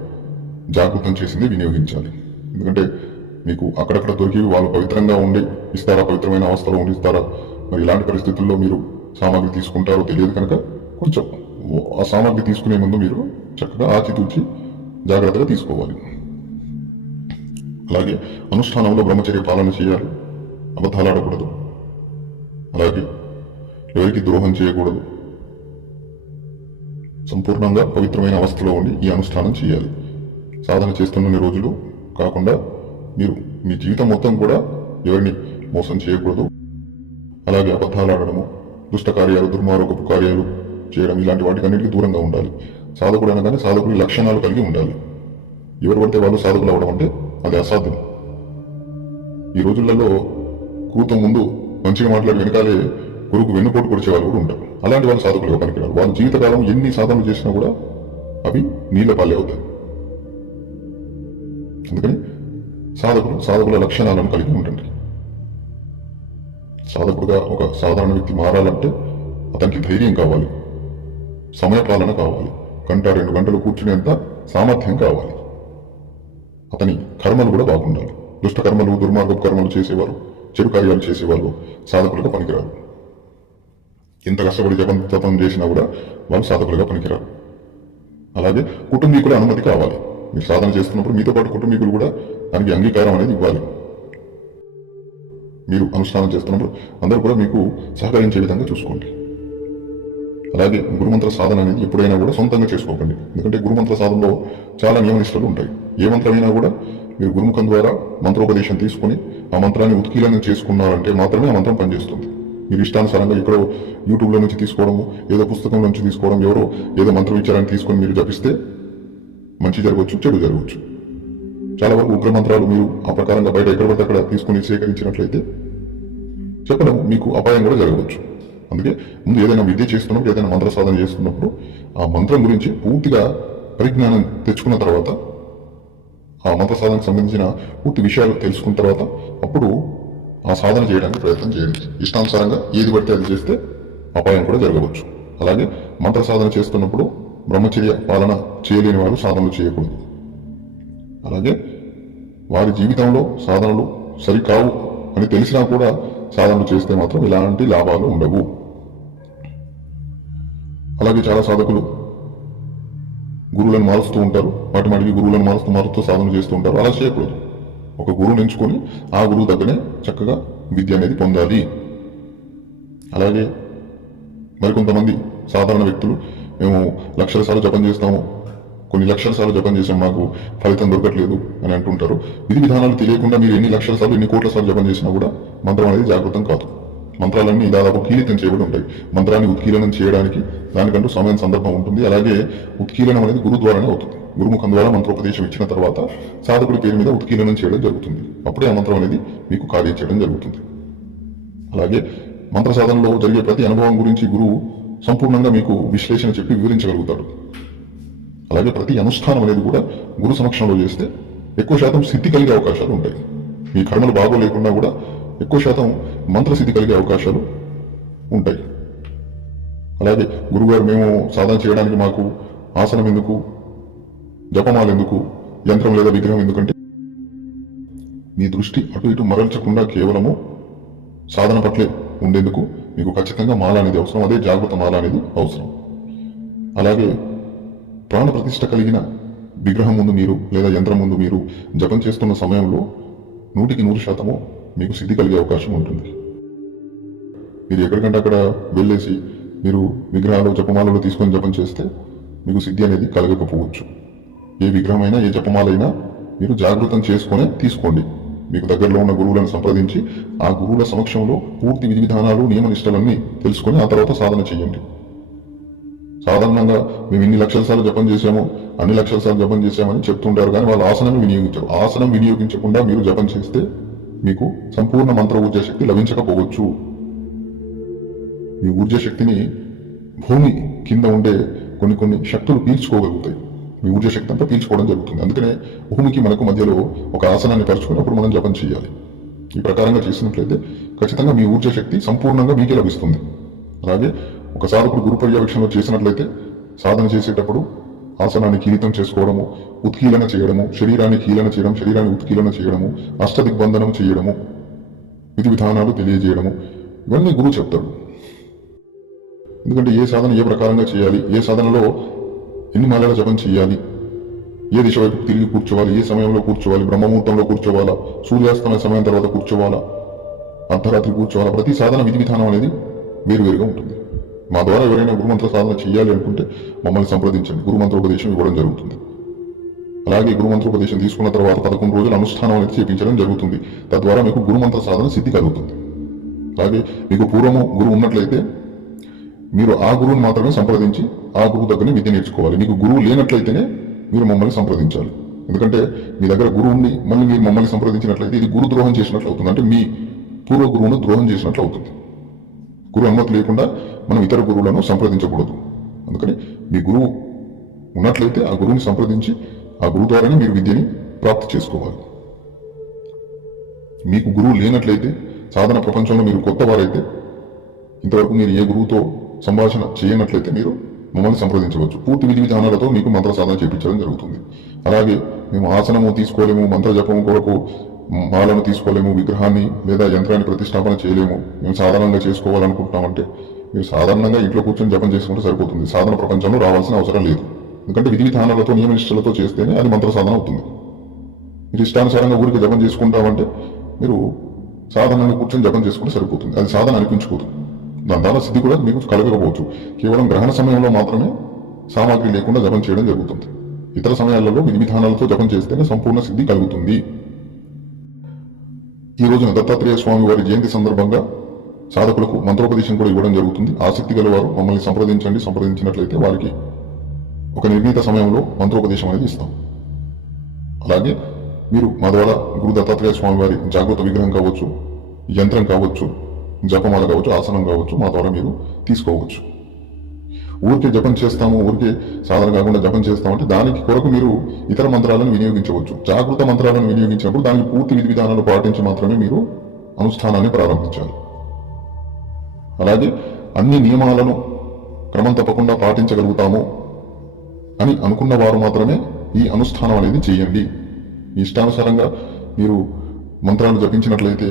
జాగృతం చేసింది వినియోగించాలి. ఎందుకంటే మీకు అక్కడక్కడ దొరికి వాళ్ళు పవిత్రంగా ఉండి ఇస్తారా, పవిత్రమైన అవస్థలో ఉండి ఇస్తారా, మరి ఇలాంటి పరిస్థితుల్లో మీరు సామాగ్రి తీసుకుంటారో తెలియదు కనుక కొంచెం ఆ సామాగ్రి తీసుకునే ముందు మీరు చక్కగా ఆచితూచి జాగ్రత్తగా తీసుకోవాలి. అలాగే అనుష్ఠానంలో బ్రహ్మచర్య పాలన చేయాలి. అబద్ధాలు ఆడకూడదు. అలాగే ఎవరికి ద్రోహం చేయకూడదు. సంపూర్ణంగా పవిత్రమైన అవస్థలో ఉండి ఈ అనుష్ఠానం చేయాలి. సాధన చేస్తున్న రోజులు కాకుండా మీరు మీ జీవితం మొత్తం కూడా ఎవరిని మోసం చేయకూడదు. అలాగే అబద్ధాలు ఆడడము, దుష్ట కార్యాలు, దుర్మార్గపు కార్యాలు చేయడం ఇలాంటి వాటికన్నిటికీ దూరంగా ఉండాలి. సాధకుడు అనగానే సాధకుడి లక్షణాలు కలిగి ఉండాలి. ఎవరు పడితే వాళ్ళు సాధకులు అవడం అంటే అది అసాధ్యం. ఈ రోజులలో గురువుతో ముందు మంచిగా మాట్లాడి వెనకాలే గురువుకు వెన్నుపోటు పొడిచే వాళ్ళు కూడా ఉంటారు. అలాంటి వాళ్ళు సాధకులుగా పనికిరారు. వాళ్ళ జీవితకాలం ఎన్ని సాధనలు చేసినా కూడా అవి నీళ్ల పాలే అవుతాయి. అందుకని సాధకుల లక్షణాలను కలిగి ఉండండి. సాధకుడుగా ఒక సాధారణ వ్యక్తి మారాలంటే అతనికి ధైర్యం కావాలి, సమయపాలన కావాలి, 1-2 గంటలు కూర్చునేంత సామర్థ్యం కావాలి. అతని కర్మలు కూడా బాగుండాలి. దుష్ట కర్మలు, దుర్మార్గపు కర్మలు చేసేవారు, చెడు కార్యాలు చేసేవాళ్ళు సాధకులుగా పనికిరారు. ఎంత కష్టపడి జపం చేసినా కూడా వాళ్ళు సాధకులుగా పనికిరారు. అలాగే కుటుంబీకుల అనుమతి కావాలి. మీరు సాధన చేస్తున్నప్పుడు మీతో పాటు కుటుంబీకులు కూడా దానికి అంగీకారం అనేది ఇవ్వాలి. మీరు అనుష్ఠానం చేస్తున్నప్పుడు అందరూ కూడా మీకు సహకరించే విధంగా చూసుకోండి. అలాగే గురుమంత్ర సాధన అనేది ఎప్పుడైనా కూడా సొంతంగా చేసుకోకండి. ఎందుకంటే గురుమంత్ర సాధనలో చాలా నియమనిష్టలు ఉంటాయి. ఏ మంత్రమైనా కూడా మీరు గురుముఖం ద్వారా మంత్రోపదేశం తీసుకుని ఆ మంత్రాన్ని ఉత్కీలనం చేసుకున్నారంటే మాత్రమే ఆ మంత్రం పనిచేస్తుంది. మీరు ఇష్టానుసారంగా ఎక్కడో యూట్యూబ్లో నుంచి తీసుకోవడము, ఏదో పుస్తకం నుంచి తీసుకోవడం, ఎవరో ఏదో మంత్రం ఇచ్చారని తీసుకొని మీరు జపిస్తే మంచి జరగవచ్చు, చెడు జరగవచ్చు. చాలా వరకు ఉగ్ర మంత్రాలు మీరు ఆ ప్రకారంగా బయట ఎక్కడ పడితే అక్కడ తీసుకుని సేకరించినట్లయితే చెప్పడం మీకు అపాయం కూడా జరగవచ్చు. అందుకే ముందు ఏదైనా విద్య చేస్తున్నప్పుడు, ఏదైనా మంత్ర సాధన చేస్తున్నప్పుడు ఆ మంత్రం గురించి పూర్తిగా పరిజ్ఞానం తెచ్చుకున్న తర్వాత, ఆ మంత్ర సాధనకు సంబంధించిన పూర్తి విషయాలు తెలుసుకున్న తర్వాత అప్పుడు ఆ సాధన చేయడానికి ప్రయత్నం చేయండి. ఇష్టానుసారంగా ఏది పడితే అది చేస్తే అపాయం కూడా జరగవచ్చు. అలాగే మంత్ర సాధన చేస్తున్నప్పుడు బ్రహ్మచర్య పాలన చేయలేని వారు సాధనలు చేయకూడదు. అలాగే వారి జీవితంలో సాధనలు సరికావు అని తెలిసినా కూడా సాధనలు చేస్తే మాత్రం ఎలాంటి లాభాలు ఉండవు. అలాగే చాలా సాధకులు గురువులను మారుస్తూ ఉంటారు. మాటిమాటికి గురువులను మారుస్తూ సాధన చేస్తూ ఉంటారు. అలా చేయకూడదు. ఒక గురువుని ఎంచుకొని ఆ గురువు దగ్గరే చక్కగా విద్య అనేది పొందాలి. అలాగే మరికొంతమంది సాధారణ వ్యక్తులు మేము లక్షల సార్లు జపం చేస్తాము, కొన్ని లక్షల సార్లు జపం చేసాం, మాకు ఫలితం దొరకట్లేదు అని అంటుంటారు. విధి విధానాలు తెలియకుండా మీరు ఎన్ని లక్షల సార్లు, ఎన్ని కోట్ల సార్లు జపం చేసినా కూడా మంత్రం అనేది జాగృతం కాదు. మంత్రాలన్నీ దాదాపు కీలితం చేయబడి ఉంటాయి. మంత్రాన్ని ఉత్కీలనం చేయడానికి దానికంటూ సమయం, సందర్భం ఉంటుంది. అలాగే ఉత్కీలనం అనేది గురువు ద్వారానే అవుతుంది. గురుముఖం ద్వారా మంత్రోపదేశం ఇచ్చిన తర్వాత సాధకుడి పేరు మీద ఉత్కీలనం చేయడం జరుగుతుంది. అప్పుడే ఆ మంత్రం అనేది మీకు కార్యం చేయడం జరుగుతుంది. అలాగే మంత్ర సాధనలో జరిగే ప్రతి అనుభవం గురించి గురువు సంపూర్ణంగా మీకు విశ్లేషణ చెప్పి వివరించగలుగుతాడు. అలాగే ప్రతి అనుష్ఠానం అనేది కూడా గురు సమక్షంలో చేస్తే ఎక్కువ శాతం సిద్ధి కలిగే అవకాశాలు ఉంటాయి. మీ కర్మలు బాగోలేకుండా కూడా ఎక్కువ శాతం మంత్రసిద్ధి కలిగే అవకాశాలు ఉంటాయి. అలాగే గురుగారు, మేము సాధన చేయడానికి మాకు ఆసనం ఎందుకు, జపమాల ఎందుకు, యంత్రం లేదా విగ్రహం ఎందుకంటే మీ దృష్టి అటు ఇటు మరల్చకుండా కేవలము సాధన పట్లే ఉండేందుకు మీకు ఖచ్చితంగా మాల అనేది అవసరం. అదే జాగృత మాల అనేది అవసరం. అలాగే ప్రాణ ప్రతిష్ఠ కలిగిన విగ్రహం ముందు మీరు లేదా యంత్రం ముందు మీరు జపం చేస్తున్న సమయంలో 100% మీకు సిద్ధి కలిగే అవకాశం ఉంటుంది. మీరు ఎక్కడికంటే అక్కడ వెళ్ళేసి మీరు విగ్రహాలు, జపమాలలో తీసుకొని జపం చేస్తే మీకు సిద్ధి అనేది కలగకపోవచ్చు. ఏ విగ్రహమైనా, ఏ జపమాలైనా మీరు జాగృతం చేసుకొని తీసుకోండి. మీకు దగ్గరలో ఉన్న గురువులను సంప్రదించి ఆ గురువుల సమక్షంలో పూర్తి విధి విధానాలు, నియమ నిష్టలన్నీ తెలుసుకొని ఆ తర్వాత సాధన చేయండి. సాధారణంగా మేము ఇన్ని లక్షల సార్లు జపం చేసాము, అన్ని లక్షల సార్లు జపం చేశామని చెప్తుంటారు, కానీ వాళ్ళు ఆసనం వినియోగించరు. ఆసనం వినియోగించకుండా మీరు జపం చేస్తే మీకు సంపూర్ణ మంత్ర ఊర్జ శక్తి లభించకపోవచ్చు. మీ ఊర్జ శక్తిని భూమి కింద ఉండే కొన్ని శక్తులు పీల్చుకోగలుగుతాయి. మీ ఊర్జ శక్తి అంతా పీల్చుకోవడం జరుగుతుంది. అందుకనే భూమికి మనకు మధ్యలో ఒక ఆసనాన్ని పరుచుకున్నప్పుడు మనం జపం చేయాలి. ఈ ప్రకారంగా చేసినట్లయితే ఖచ్చితంగా మీ ఊర్జ శక్తి సంపూర్ణంగా మీకే లభిస్తుంది. అలాగే ఒక సాధకుడు గురు పర్యవేక్షణలో చేసినట్లయితే సాధన చేసేటప్పుడు ఆసనాన్ని కీలితం చేసుకోవడము, ఉత్కీలన చేయడము, శరీరాన్ని కీలన చేయడం, శరీరాన్ని ఉత్కీలన చేయడము, అష్టదిగ్బంధనం చేయడము, విధి విధానాలు తెలియజేయడము, ఇవన్నీ గురువు చెప్తాడు. ఎందుకంటే ఏ సాధన ఏ ప్రకారంగా చేయాలి, ఏ సాధనలో ఎన్ని మాలల జపం చేయాలి, ఏ దిశ వైపు తిరిగి కూర్చోవాలి, ఏ సమయంలో కూర్చోవాలి, బ్రహ్మముహూర్తంలో కూర్చోవాలా, సూర్యాస్తమయ సమయం తర్వాత కూర్చోవాలా, అర్ధరాత్రి కూర్చోవాలా, ప్రతి సాధన విధి విధానం అనేది వేరువేరుగా ఉంటుంది. మా ద్వారా ఎవరైనా గురుమంత్ర సాధన చేయాలి అనుకుంటే మమ్మల్ని సంప్రదించండి. గురుమంత్రోపదేశం ఇవ్వడం జరుగుతుంది. అలాగే గురుమంత్రోపదేశం తీసుకున్న తర్వాత 11 రోజులు అనుష్ఠానం అనేది చేపించడం జరుగుతుంది. తద్వారా మీకు గురుమంత్ర సాధన సిద్ధి కలుగుతుంది. అలాగే మీకు పూర్వము గురువు ఉన్నట్లయితే మీరు ఆ గురువుని మాత్రమే సంప్రదించి ఆ గురువు దగ్గరనే విద్య నేర్చుకోవాలి. మీకు గురువు లేనట్లయితేనే మీరు మమ్మల్ని సంప్రదించాలి. ఎందుకంటే మీ దగ్గర గురువు ఉండి మళ్ళీ మీరు మమ్మల్ని సంప్రదించినట్లయితే ఇది గురు ద్రోహం చేసినట్లు అవుతుంది. అంటే మీ పూర్వ గురువును ద్రోహం చేసినట్లు అవుతుంది. గురువు అనుమతి లేకుండా మనం ఇతర గురువులను సంప్రదించకూడదు. అందుకని మీ గురువు ఉన్నట్లయితే ఆ గురువుని సంప్రదించి ఆ గురువు ద్వారానే మీరు విద్యని ప్రాప్తి చేసుకోవాలి. మీకు గురువు లేనట్లయితే, సాధన ప్రపంచంలో మీరు కొత్త వారైతే, ఇంతవరకు మీరు ఏ గురువుతో సంభాషణ చేయనట్లయితే మీరు మమ్మల్ని సంప్రదించవచ్చు. పూర్తి విధి విధానాలతో మీకు మంత్ర సాధన చేయించడం జరుగుతుంది. అలాగే మేము ఆసనము తీసుకోలేము, మంత్ర జపము కొరకు మాలను తీసుకోలేము, విగ్రహాన్ని లేదా యంత్రాన్ని ప్రతిష్టాపన చేయలేము, మేము సాధారణంగా చేసుకోవాలనుకుంటున్నామంటే మీరు సాధారణంగా ఇంట్లో కూర్చొని జపం చేసుకుంటే సరిపోతుంది. సాధన ప్రపంచంలో రావాల్సిన అవసరం లేదు. ఎందుకంటే విధి విధానాలతో నియమనిష్టలతో చేస్తేనే అది మంత్ర సాధన అవుతుంది. మీరు ఇష్టానుసారంగా ఊరికి జపం చేసుకుంటామంటే మీరు సాధనను కూర్చొని జపం చేసుకుంటే సరిపోతుంది. అది సాధన అనిపించుకోదు. దాని ద్వారా సిద్ధి కూడా మీకు కలగకపోవచ్చు. కేవలం గ్రహణ సమయంలో మాత్రమే సామాగ్రి లేకుండా జపం చేయడం జరుగుతుంది. ఇతర సమయాలలో విధి విధానాలతో జపం చేస్తేనే సంపూర్ణ సిద్ధి కలుగుతుంది. ఈ రోజున దత్తాత్రేయ స్వామి వారి జయంతి సందర్భంగా సాధకులకు మంత్రోపదేశం కూడా ఇవ్వడం జరుగుతుంది. ఆసక్తి గలవారు మమ్మల్ని సంప్రదించినట్లయితే వారికి ఒక నిర్ణీత సమయంలో మంత్రోపదేశం అనేది ఇస్తాం. అలాగే మీరు మా ద్వారా గురు దత్తాత్రేయ స్వామి వారి జాగృత విగ్రహం కావచ్చు, యంత్రం కావచ్చు, జపమాల కావచ్చు, ఆసనం కావచ్చు, మా ద్వారా మీరు తీసుకోవచ్చు. ఊరికే జపం చేస్తాము, ఊరికే సాధన కాకుండా జపం చేస్తామంటే దానికి కొరకు మీరు ఇతర మంత్రాలను వినియోగించవచ్చు. జాగృత మంత్రాలను వినియోగించినప్పుడు దానికి పూర్తి విధి విధానాలు పాటించి మాత్రమే మీరు అనుష్ఠానాన్ని ప్రారంభించాలి. అలాగే అన్ని నియమాలను క్రమం తప్పకుండా పాటించగలుగుతాము అని అనుకున్న వారు మాత్రమే ఈ అనుష్ఠానం అనేది చేయండి. ఇష్టానుసారంగా మీరు మంత్రాలు జపించినట్లయితే,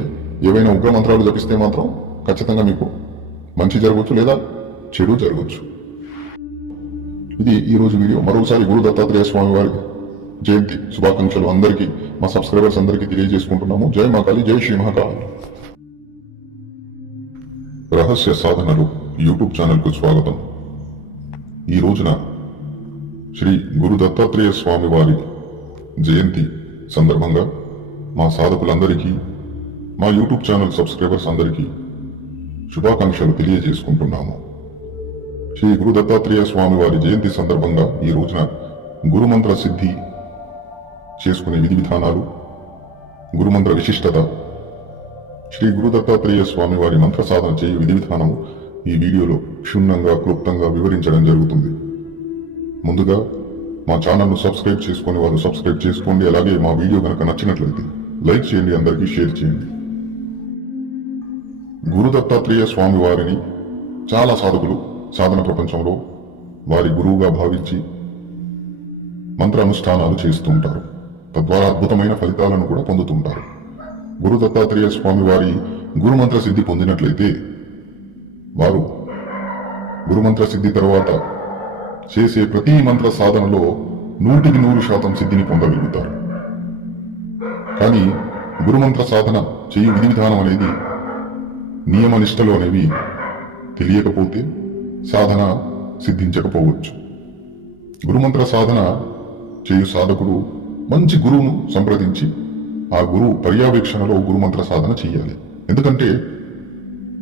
ఏవైనా ఉగ్ర మంత్రాలు జపిస్తే మాత్రం ఖచ్చితంగా మీకు మంచి జరగవచ్చు లేదా చెడు జరగవచ్చు. ఇది ఈరోజు వీడియో. మరోసారి గురు దత్తాత్రేయ స్వామి వారి జయంతి శుభాకాంక్షలు అందరికీ, మా సబ్స్క్రైబర్స్ అందరికీ తెలియజేసుకుంటున్నాము. జై మహాకాళి, జై శ్రీ మహాకాళి. రహస్య సాధనలు యూట్యూబ్ ఛానల్కు స్వాగతం. ఈ రోజున శ్రీ గురు దత్తాత్రేయ స్వామి వారి జయంతి సందర్భంగా మా సాధకులందరికీ, మా యూట్యూబ్ ఛానల్ సబ్స్క్రైబర్స్ అందరికీ శుభాకాంక్షలు తెలియజేసుకుంటున్నాము. శ్రీ గురు దత్తాత్రేయ స్వామి వారి జయంతి సందర్భంగా ఈ రోజున గురుమంత్ర సిద్ధి చేసుకునే విధి విధానాలు, గురుమంత్ర విశిష్టత, శ్రీ గురు దత్తాత్రేయ స్వామి వారి మంత్ర సాధన చేయు విధి విధానము ఈ వీడియోలో క్షుణ్ణంగా క్లుప్తంగా వివరించడం జరుగుతుంది. ముందుగా మా ఛానల్ను సబ్స్క్రైబ్ చేసుకుని వారు సబ్స్క్రైబ్ చేసుకోండి. అలాగే మా వీడియో కనుక నచ్చినట్లయితే లైక్ చేయండి, అందరికీ షేర్ చేయండి. గురు దత్తాత్రేయ స్వామి వారిని చాలా సాధకులు సాధన ప్రపంచంలో వారి గురువుగా భావించి మంత్ర అనుష్ఠానాలు చేస్తుంటారు. తద్వారా అద్భుతమైన ఫలితాలను కూడా పొందుతుంటారు. గురు దత్తాత్రేయ స్వామి వారి గురుమంత్ర సిద్ధి పొందినట్లయితే వారు గురుమంత్ర సిద్ధి తర్వాత చేసే ప్రతి మంత్ర సాధనలో 100% సిద్ధిని పొందగలుగుతారు. కానీ గురుమంత్ర సాధన చేయు విధి విధానం అనేది, నియమ నిష్టలు అనేవి తెలియకపోతే సాధన సిద్ధించకపోవచ్చు. గురుమంత్ర సాధన చేయు సాధకుడు మంచి గురువును సంప్రదించి ఆ గురువు పర్యవేక్షణలో గురుమంత్ర సాధన చేయాలి. ఎందుకంటే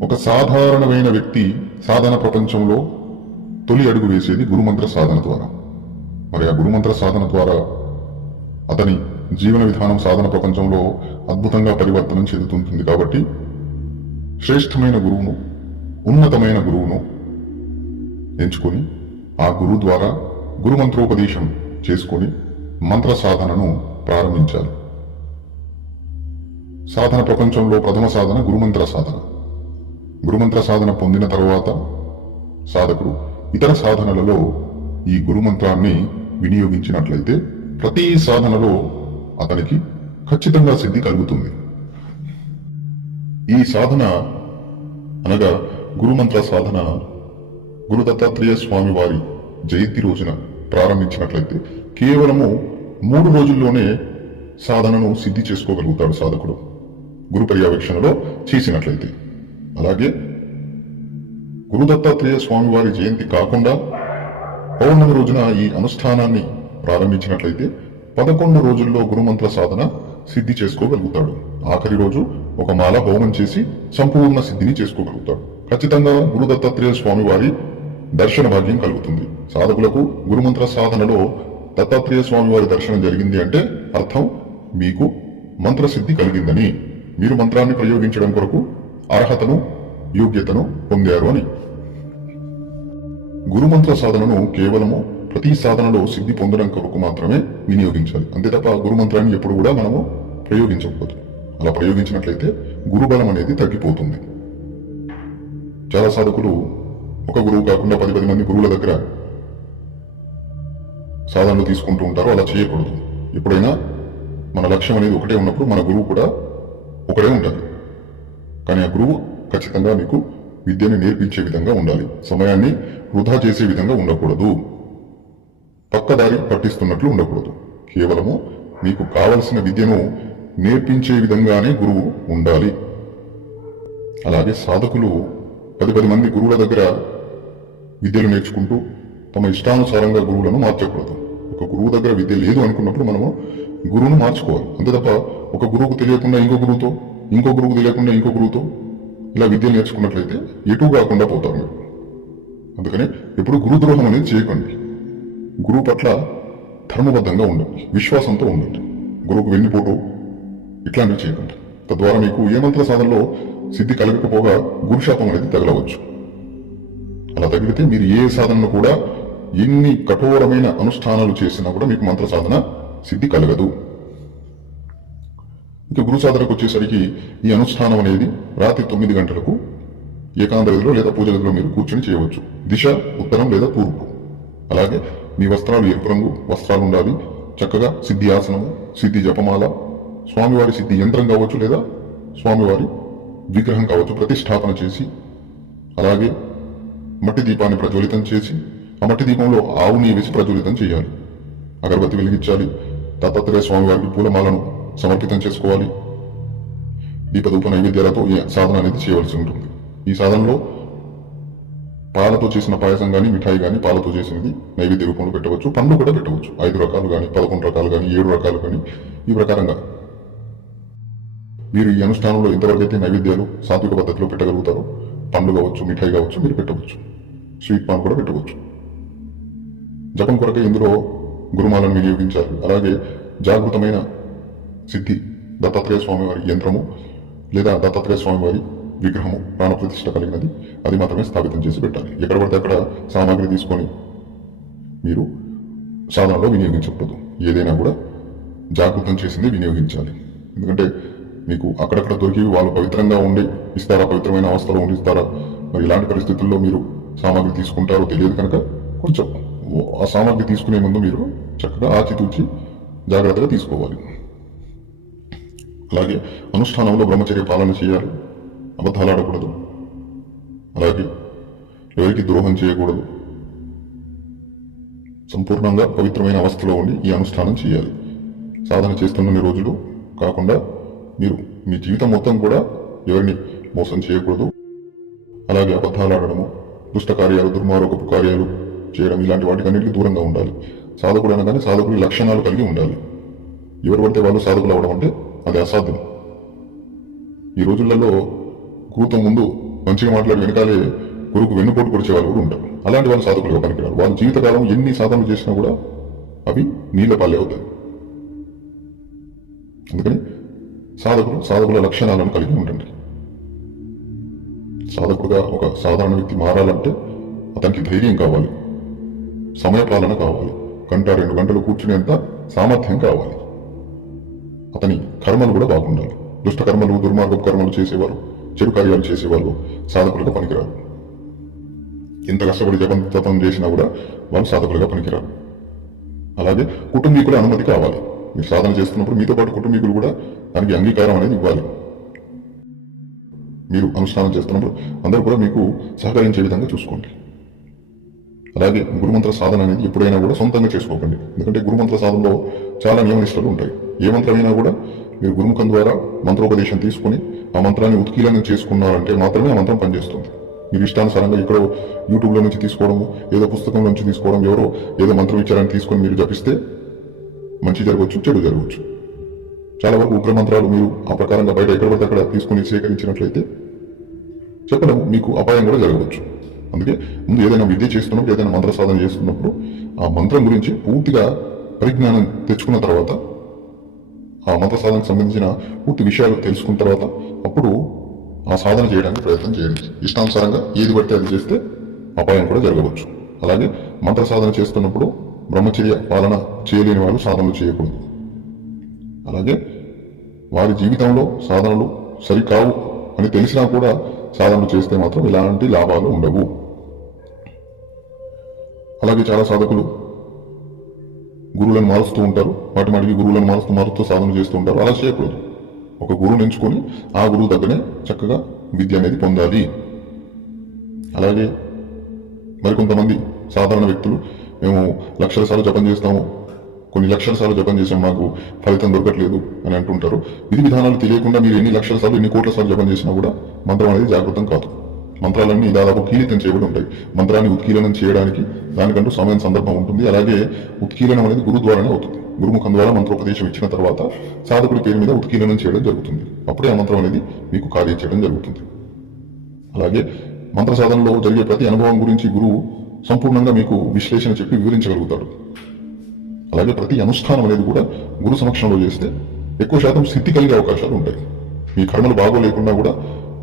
ఒక సాధారణమైన వ్యక్తి సాధన ప్రపంచంలో తొలి అడుగు వేసేది గురుమంత్ర సాధన ద్వారా. మరి ఆ గురుమంత్ర సాధన ద్వారా అతని జీవన విధానం సాధన ప్రపంచంలో అద్భుతంగా పరివర్తనం చెందుతుంటుంది. కాబట్టి శ్రేష్టమైన గురువును, ఉన్నతమైన గురువును ఎంచుకొని ఆ గురువు ద్వారా గురుమంత్రోపదేశం చేసుకొని మంత్ర సాధనను ప్రారంభించాలి. సాధన ప్రపంచంలో ప్రథమ సాధన గురుమంత్ర సాధన. గురుమంత్ర సాధన పొందిన తరువాత సాధకుడు ఇతర సాధనలలో ఈ గురుమంత్రాన్ని వినియోగించినట్లయితే ప్రతి సాధనలో అతనికి ఖచ్చితంగా సిద్ధి కలుగుతుంది. ఈ సాధన అనగా గురుమంత్ర సాధన గురు దత్తాత్రేయ స్వామి వారి జయంతి రోజున ప్రారంభించినట్లయితే కేవలము 3 రోజుల్లోనే సాధనను సిద్ధి చేసుకోగలుగుతాడు సాధకుడు, గురు పర్యవేక్షణలో చేసినట్లయితే. అలాగే గురు దత్తాత్రేయ స్వామి వారి జయంతి కాకుండా పౌర్ణమి రోజున ఈ అనుష్ఠానాన్ని ప్రారంభించినట్లయితే 11 రోజుల్లో గురుమంత్ర సాధన సిద్ధి చేసుకోగలుగుతాడు. ఆఖరి రోజు ఒక మాల హోమం చేసి సంపూర్ణ సిద్ధిని చేసుకోగలుగుతాడు. ఖచ్చితంగా గురు దత్తాత్రేయ స్వామి వారి దర్శన భాగ్యం కలుగుతుంది. సాధకులకు గురుమంత్ర సాధనలో దత్తాత్రేయ స్వామి వారి దర్శనం జరిగింది అంటే అర్థం మీకు మంత్రసిద్ధి కలిగిందని, మీరు మంత్రాన్ని ప్రయోగించడం కొరకు అర్హతను యోగ్యతను పొందారు అని. గురుమంత్ర సాధనను కేవలము ప్రతి సాధనలో సిద్ధి పొందడం కొరకు మాత్రమే వినియోగించాలి. అంతే తప్ప గురుమంత్రాన్ని ఎప్పుడు కూడా మనము ప్రయోగించకూడదు. అలా ప్రయోగించినట్లయితే గురుబలం అనేది తగ్గిపోతుంది. చాలా సాధకులు ఒక గురువు కాకుండా 10 మంది గురువుల దగ్గర సాధనలు తీసుకుంటూ ఉంటారు. అలా చేయకూడదు. ఎప్పుడైనా మన లక్ష్యం అనేది ఒకటే ఉన్నప్పుడు మన గురువు కూడా ఒకడే ఉండాలి. కానీ ఆ గురువు ఖచ్చితంగా మీకు విద్యను నేర్పించే విధంగా ఉండాలి. సమయాన్ని వృధా చేసే విధంగా ఉండకూడదు. పక్కదారి పట్టిస్తున్నట్లు ఉండకూడదు. కేవలము మీకు కావలసిన విద్యను నేర్పించే విధంగానే గురువు ఉండాలి. అలాగే సాధకులు 10 మంది గురువుల దగ్గర విద్యలు నేర్చుకుంటూ తమ ఇష్టానుసారంగా గురువులను మార్చకూడదు. ఒక గురువు దగ్గర విద్య లేదు అనుకున్నప్పుడు మనము గురువును మార్చుకోవాలి. అంతే తప్ప ఒక గురువుకు తెలియకుండా ఇంకో గురువుతో, ఇంకో గురువుకు తెలియకుండా ఇంకో గురువుతో ఇలా విద్యలు నేర్చుకున్నట్లయితే ఎటు కాకుండా పోతారు మీరు. అందుకని ఎప్పుడు గురుద్రోహం అనేది చేయకండి. గురువు పట్ల ధర్మబద్ధంగా ఉండండి, విశ్వాసంతో ఉండండి. గురువుకు వెన్నుపోటు ఇట్లాంటివి చేయకండి. తద్వారా మీకు ఏ మంత్ర సాధనలో సిద్ధి కలగకపోగా గురుశాపం అనేది తగలవచ్చు. అలా తగిలితే మీరు ఏ సాధనను కూడా ఎన్ని కఠోరమైన అనుష్ఠానాలు చేసినా కూడా మీకు మంత్ర సాధన సిద్ధి కలగదు. ఇక గురు సాధనకు వచ్చేసరికి ఈ అనుష్ఠానం అనేది రాత్రి 9 గంటలకు ఏకాంత గదిలో లేదా పూజ గదిలో మీరు కూర్చొని చేయవచ్చు. దిశ ఉత్తరం లేదా తూర్పు. అలాగే మీ వస్త్రాలు ఎరుపు రంగు వస్త్రాలు ఉండాలి. చక్కగా సిద్ధి ఆసనము, సిద్ధి జపమాల, స్వామివారి సిద్ధి యంత్రం కావచ్చు లేదా స్వామివారి విగ్రహం కావచ్చు ప్రతిష్టాపన చేసి, అలాగే మట్టి దీపాన్ని ప్రజ్వలితం చేసి ఆ మట్టి దీపంలో ఆవు నెయ్యి వేసి ప్రజ్వలితం చేయాలి. అగరబత్తి వెలిగించాలి. దత్తాత్రేయ స్వామివారికి పూలమాలను సమర్పితం చేసుకోవాలి. దీపధూప నైవేద్యాలతో ఈ సాధన అనేది చేయవలసి ఉంటుంది. ఈ సాధనలో పాలతో చేసిన పాయసం కానీ మిఠాయి కానీ పాలతో చేసినది నైవేద్య రూపంలో పెట్టవచ్చు. పండ్లు కూడా పెట్టవచ్చు. 5 రకాలు కానీ 11 రకాలు కానీ 7 రకాలు కానీ ఈ ప్రకారంగా మీరు ఈ అనుష్ఠానంలో ఎంతవరకు అయితే నైవేద్యాలు సాత్విక పద్ధతిలో పెట్టగలుగుతారో పండ్లు కావచ్చు మిఠాయి కావచ్చు మీరు పెట్టవచ్చు. స్వీట్ పాన్ కూడా పెట్టవచ్చు. జపం కొరకే ఇందులో గురుమాలను వినియోగించాలి. అలాగే జాగృతమైన సిద్ధి దత్తాత్రేయ స్వామివారి యంత్రము లేదా దత్తాత్రేయ స్వామివారి విగ్రహము ప్రాణప్రతిష్ఠ కలిగినది అది మాత్రమే స్థాపితం చేసి పెట్టాలి. ఎక్కడ పడితే అక్కడ సామాగ్రి తీసుకొని మీరు సాధనలో వినియోగించకూడదు. ఏదైనా కూడా జాగృతం చేసింది వినియోగించాలి. ఎందుకంటే మీకు అక్కడక్కడ దొరికి వాళ్ళు పవిత్రంగా ఉండి ఇస్తారా, పవిత్రమైన అవస్థలో ఉండి ఇస్తారా, మరి ఇలాంటి పరిస్థితుల్లో మీరు సామాగ్రి తీసుకుంటారో తెలియదు కనుక కొంచెం ఆ సామాగ్రి తీసుకునే ముందు మీరు చక్కగా ఆచితూచి జాగ్రత్తగా తీసుకోవాలి. అలాగే అనుష్ఠానంలో బ్రహ్మచర్య పాలన చేయాలి. అబద్ధాలు ఆడకూడదు. అలాగే ఎవరికి ద్రోహం చేయకూడదు. సంపూర్ణంగా పవిత్రమైన అవస్థలో ఉండి ఈ అనుష్ఠానం చేయాలి. సాధన చేస్తున్న రోజులు కాకుండా మీరు మీ జీవితం మొత్తం కూడా ఎవరిని మోసం చేయకూడదు. అలాగే అబద్ధాలు ఆడడము, దుష్ట కార్యాలు, దుర్మార్గపు కార్యాలు చేయడం ఇలాంటి వాటికన్నిటికీ దూరంగా ఉండాలి. సాధకుడు అనగానే సాధకుడి లక్షణాలు కలిగి ఉండాలి. ఎవరు పడితే వాళ్ళు సాధకులు అవడం అంటే అది అసాధ్యం. ఈ రోజులలో గురువుతో ముందు మంచిగా మాట్లాడి వెనకాలే గురువుకు వెన్నుపోటు పొడిచే వాళ్ళు కూడా ఉంటారు. అలాంటి వాళ్ళు సాధకులుగా పనికిరారు. వాళ్ళ జీవితకాలం ఎన్ని సాధనలు చేసినా కూడా అవి నీళ్ళ పాలే అవుతాయి. అందుకని సాధకుల లక్షణాలను కలిగి ఉండండి. సాధకుడుగా ఒక సాధారణ వ్యక్తి మారాలంటే అతనికి ధైర్యం కావాలి, సమయపాలన కావాలి, 1-2 గంటలు కూర్చునేంత సామర్థ్యం కావాలి. అతని కర్మలు కూడా బాగుండాలి. దుష్ట కర్మలు, దుర్మార్గపు కర్మలు చేసేవారు, చెడు కార్యాలు చేసేవాళ్ళు సాధకులుగా పనికిరారు. ఎంత కష్టపడి జపం చేసినా కూడా వాళ్ళు సాధకులుగా పనికిరారు. అలాగే కుటుంబీకుల అనుమతి కావాలి. మీరు సాధన చేస్తున్నప్పుడు మీతో పాటు కుటుంబీకులు కూడా దానికి అంగీకారం అనేది ఇవ్వాలి. మీరు అనుష్ఠానం చేస్తున్నప్పుడు అందరూ కూడా మీకు సహకరించే విధంగా చూసుకోండి. అలాగే గురుమంత్ర సాధన అనేది ఎప్పుడైనా కూడా సొంతంగా చేసుకోకండి. ఎందుకంటే గురుమంత్ర సాధనలో చాలా నియమనిష్టలు ఉంటాయి. ఏ మంత్రమైనా కూడా మీరు గురుముఖం ద్వారా మంత్రోపదేశం తీసుకుని ఆ మంత్రాన్ని ఉత్కీలనం చేసుకున్నారంటే మాత్రమే ఆ మంత్రం పనిచేస్తుంది. మీరు ఇష్టానుసారంగా ఎక్కడో యూట్యూబ్లో నుంచి తీసుకోవడము, ఏదో పుస్తకం నుంచి తీసుకోవడం, ఎవరో ఏదో మంత్రం ఇచ్చారని తీసుకొని మీరు జపిస్తే మంచి జరగవచ్చు, చెడు జరగవచ్చు. చాలా వరకు ఉగ్ర మంత్రాలు మీరు ఆ ప్రకారంగా బయట ఎక్కడ పడితే అక్కడ తీసుకుని సేకరించినట్లయితే చెప్పడం మీకు అపాయం కూడా జరగవచ్చు. అందుకే ముందు ఏదైనా విద్య చేస్తున్నప్పుడు, ఏదైనా మంత్ర సాధన చేస్తున్నప్పుడు ఆ మంత్రం గురించి పూర్తిగా పరిజ్ఞానం తెచ్చుకున్న తర్వాత ఆ మంత్ర సాధనకు సంబంధించిన పూర్తి విషయాలు తెలుసుకున్న తర్వాత అప్పుడు ఆ సాధన చేయడానికి ప్రయత్నం చేయండి. ఇష్టానుసారంగా ఏది పడితే అది చేస్తే అపాయం కూడా జరగవచ్చు. అలాగే మంత్ర సాధన చేస్తున్నప్పుడు బ్రహ్మచర్య పాలన చేయలేని వాళ్ళు సాధనలు చేయకూడదు. అలాగే వారి జీవితంలో సాధనలు సరికావు అని తెలిసినా కూడా సాధనలు చేస్తే మాత్రం ఇలాంటి లాభాలు ఉండవు. అలాగే చాలా సాధకులు గురువులను మారుస్తూ ఉంటారు. మాటికి గురువులను మారుస్తూ సాధన చేస్తూ ఉంటారు. అలా చేయకూడదు. ఒక గురువుని ఎంచుకొని ఆ గురువు దగ్గరనే చక్కగా విద్య అనేది పొందాలి. అలాగే మరికొంతమంది సాధారణ వ్యక్తులు మేము లక్షల సార్లు జపం చేస్తాము, కొన్ని లక్షల సార్లు జపం చేసాం, మాకు ఫలితం దొరకట్లేదు అని అంటుంటారు. విధి విధానాలు తెలియకుండా మీరు ఎన్ని లక్షల సార్లు ఎన్ని కోట్ల సార్లు జపం చేసినా కూడా మంత్రం అనేది జాగృతం కాదు. మంత్రాలన్నీ దాదాపు కీలితం చేయబడి ఉంటాయి. మంత్రాన్ని ఉత్కీలనం చేయడానికి దానికంటూ సమయం సందర్భం ఉంటుంది. అలాగే ఉత్కీలనం అనేది గురు ద్వారానే అవుతుంది. గురుముఖం ద్వారా మంత్రోపదేశం ఇచ్చిన తర్వాత సాధకుడి పేరు మీద ఉత్కీలనం చేయడం జరుగుతుంది. అప్పుడే ఆ మంత్రం అనేది మీకు కార్యం చేయడం జరుగుతుంది. అలాగే మంత్ర సాధనలో జరిగే ప్రతి అనుభవం గురించి గురువు సంపూర్ణంగా మీకు విశ్లేషణ చెప్పి వివరించగలుగుతాడు. అలాగే ప్రతి అనుష్ఠానం అనేది కూడా గురు సమక్షంలో చేస్తే ఎక్కువ శాతం సిద్ధి కలిగే అవకాశాలు ఉంటాయి. మీ కర్మలు బాగోలేకుండా కూడా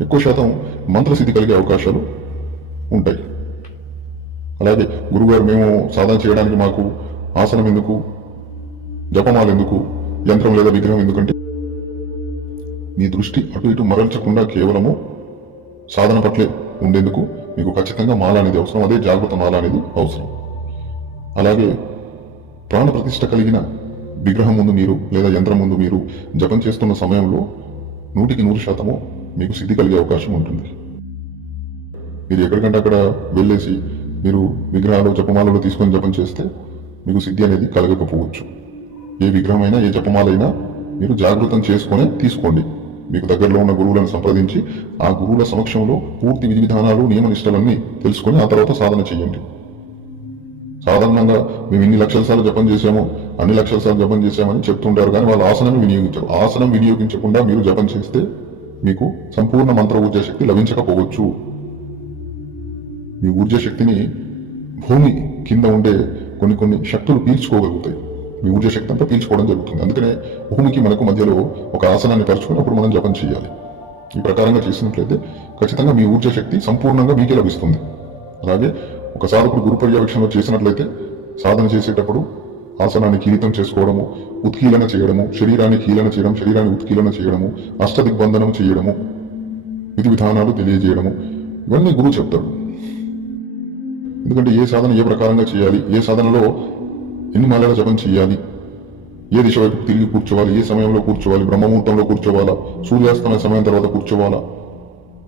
ఎక్కువ శాతం మంత్రసిద్ధి కలిగే అవకాశాలు ఉంటాయి. అలాగే గురువుగారు మేము సాధన చేయడానికి మాకు ఆసనం ఎందుకు, జపమాలు ఎందుకు, యంత్రం లేదా విగ్రహం ఎందుకంటే మీ దృష్టి అటు ఇటు మరల్చకుండా కేవలము సాధన పట్లే ఉండేందుకు మీకు ఖచ్చితంగా మాల అనేది అవసరం. అదే జాగృత మాల అనేది అవసరం. అలాగే ప్రాణ ప్రతిష్ఠ కలిగిన విగ్రహం ముందు మీరు లేదా యంత్రం ముందు మీరు జపం చేస్తున్న సమయంలో 100% మీకు సిద్ధి కలిగే అవకాశం ఉంటుంది. మీరు ఎక్కడికంటే అక్కడ వెళ్ళేసి మీరు విగ్రహాలు జపమాలలో తీసుకొని జపం చేస్తే మీకు సిద్ధి అనేది కలగకపోవచ్చు. ఏ విగ్రహమైనా ఏ జపమాలైనా మీరు జాగృతం చేసుకొని తీసుకోండి. మీకు దగ్గరలో ఉన్న గురువులను సంప్రదించి ఆ గురువుల సమక్షంలో పూర్తి విధి విధానాలు నియమ నిష్టలన్నీ తెలుసుకొని ఆ తర్వాత సాధన చేయండి. సాధారణంగా మేము ఇన్ని లక్షల సార్లు జపం చేసాము, అన్ని లక్షల సార్లు జపం చేశామని చెప్తుంటారు, కానీ వాళ్ళు ఆసనాన్ని వినియోగించారు. ఆసనం వినియోగించకుండా మీరు జపం చేస్తే మీకు సంపూర్ణ మంత్ర ఊర్జా శక్తి లభించకపోవచ్చు. మీ ఊర్జా శక్తిని భూమి కింద ఉండే కొన్ని శక్తులు పీల్చుకోగలుగుతాయి. మీ ఊర్జా శక్తి అంతా పీల్చుకోవడం జరుగుతుంది. అందుకనే భూమికి మనకు మధ్యలో ఒక ఆసనాన్ని పరుచుకొని అప్పుడు మనం జపం చేయాలి. ఈ ప్రకారంగా చేసినట్లయితే ఖచ్చితంగా మీ ఊర్జా శక్తి సంపూర్ణంగా మీకే లభిస్తుంది. అలాగే ఒక సాధకుడు గురు పర్యవేక్షణలో చేసినట్లయితే సాధన చేసేటప్పుడు ఆసనాన్ని కీలితం చేసుకోవడము, ఉత్కీలన చేయడము, శరీరాన్ని కీలన చేయడం, శరీరాన్ని ఉత్కీలన చేయడము, అష్టదిగ్బంధనం చేయడము, విధి విధానాలు తెలియజేయడము, ఇవన్నీ గురువు చెప్తాడు. ఎందుకంటే ఏ సాధన ఏ ప్రకారంగా చేయాలి, ఏ సాధనలో ఎన్ని మాలల జపం చేయాలి, ఏ దిశ వైపు తిరిగి కూర్చోవాలి, ఏ సమయంలో కూర్చోవాలి, బ్రహ్మముహూర్తంలో కూర్చోవాలా, సూర్యాస్తమయ సమయం తర్వాత కూర్చోవాలా,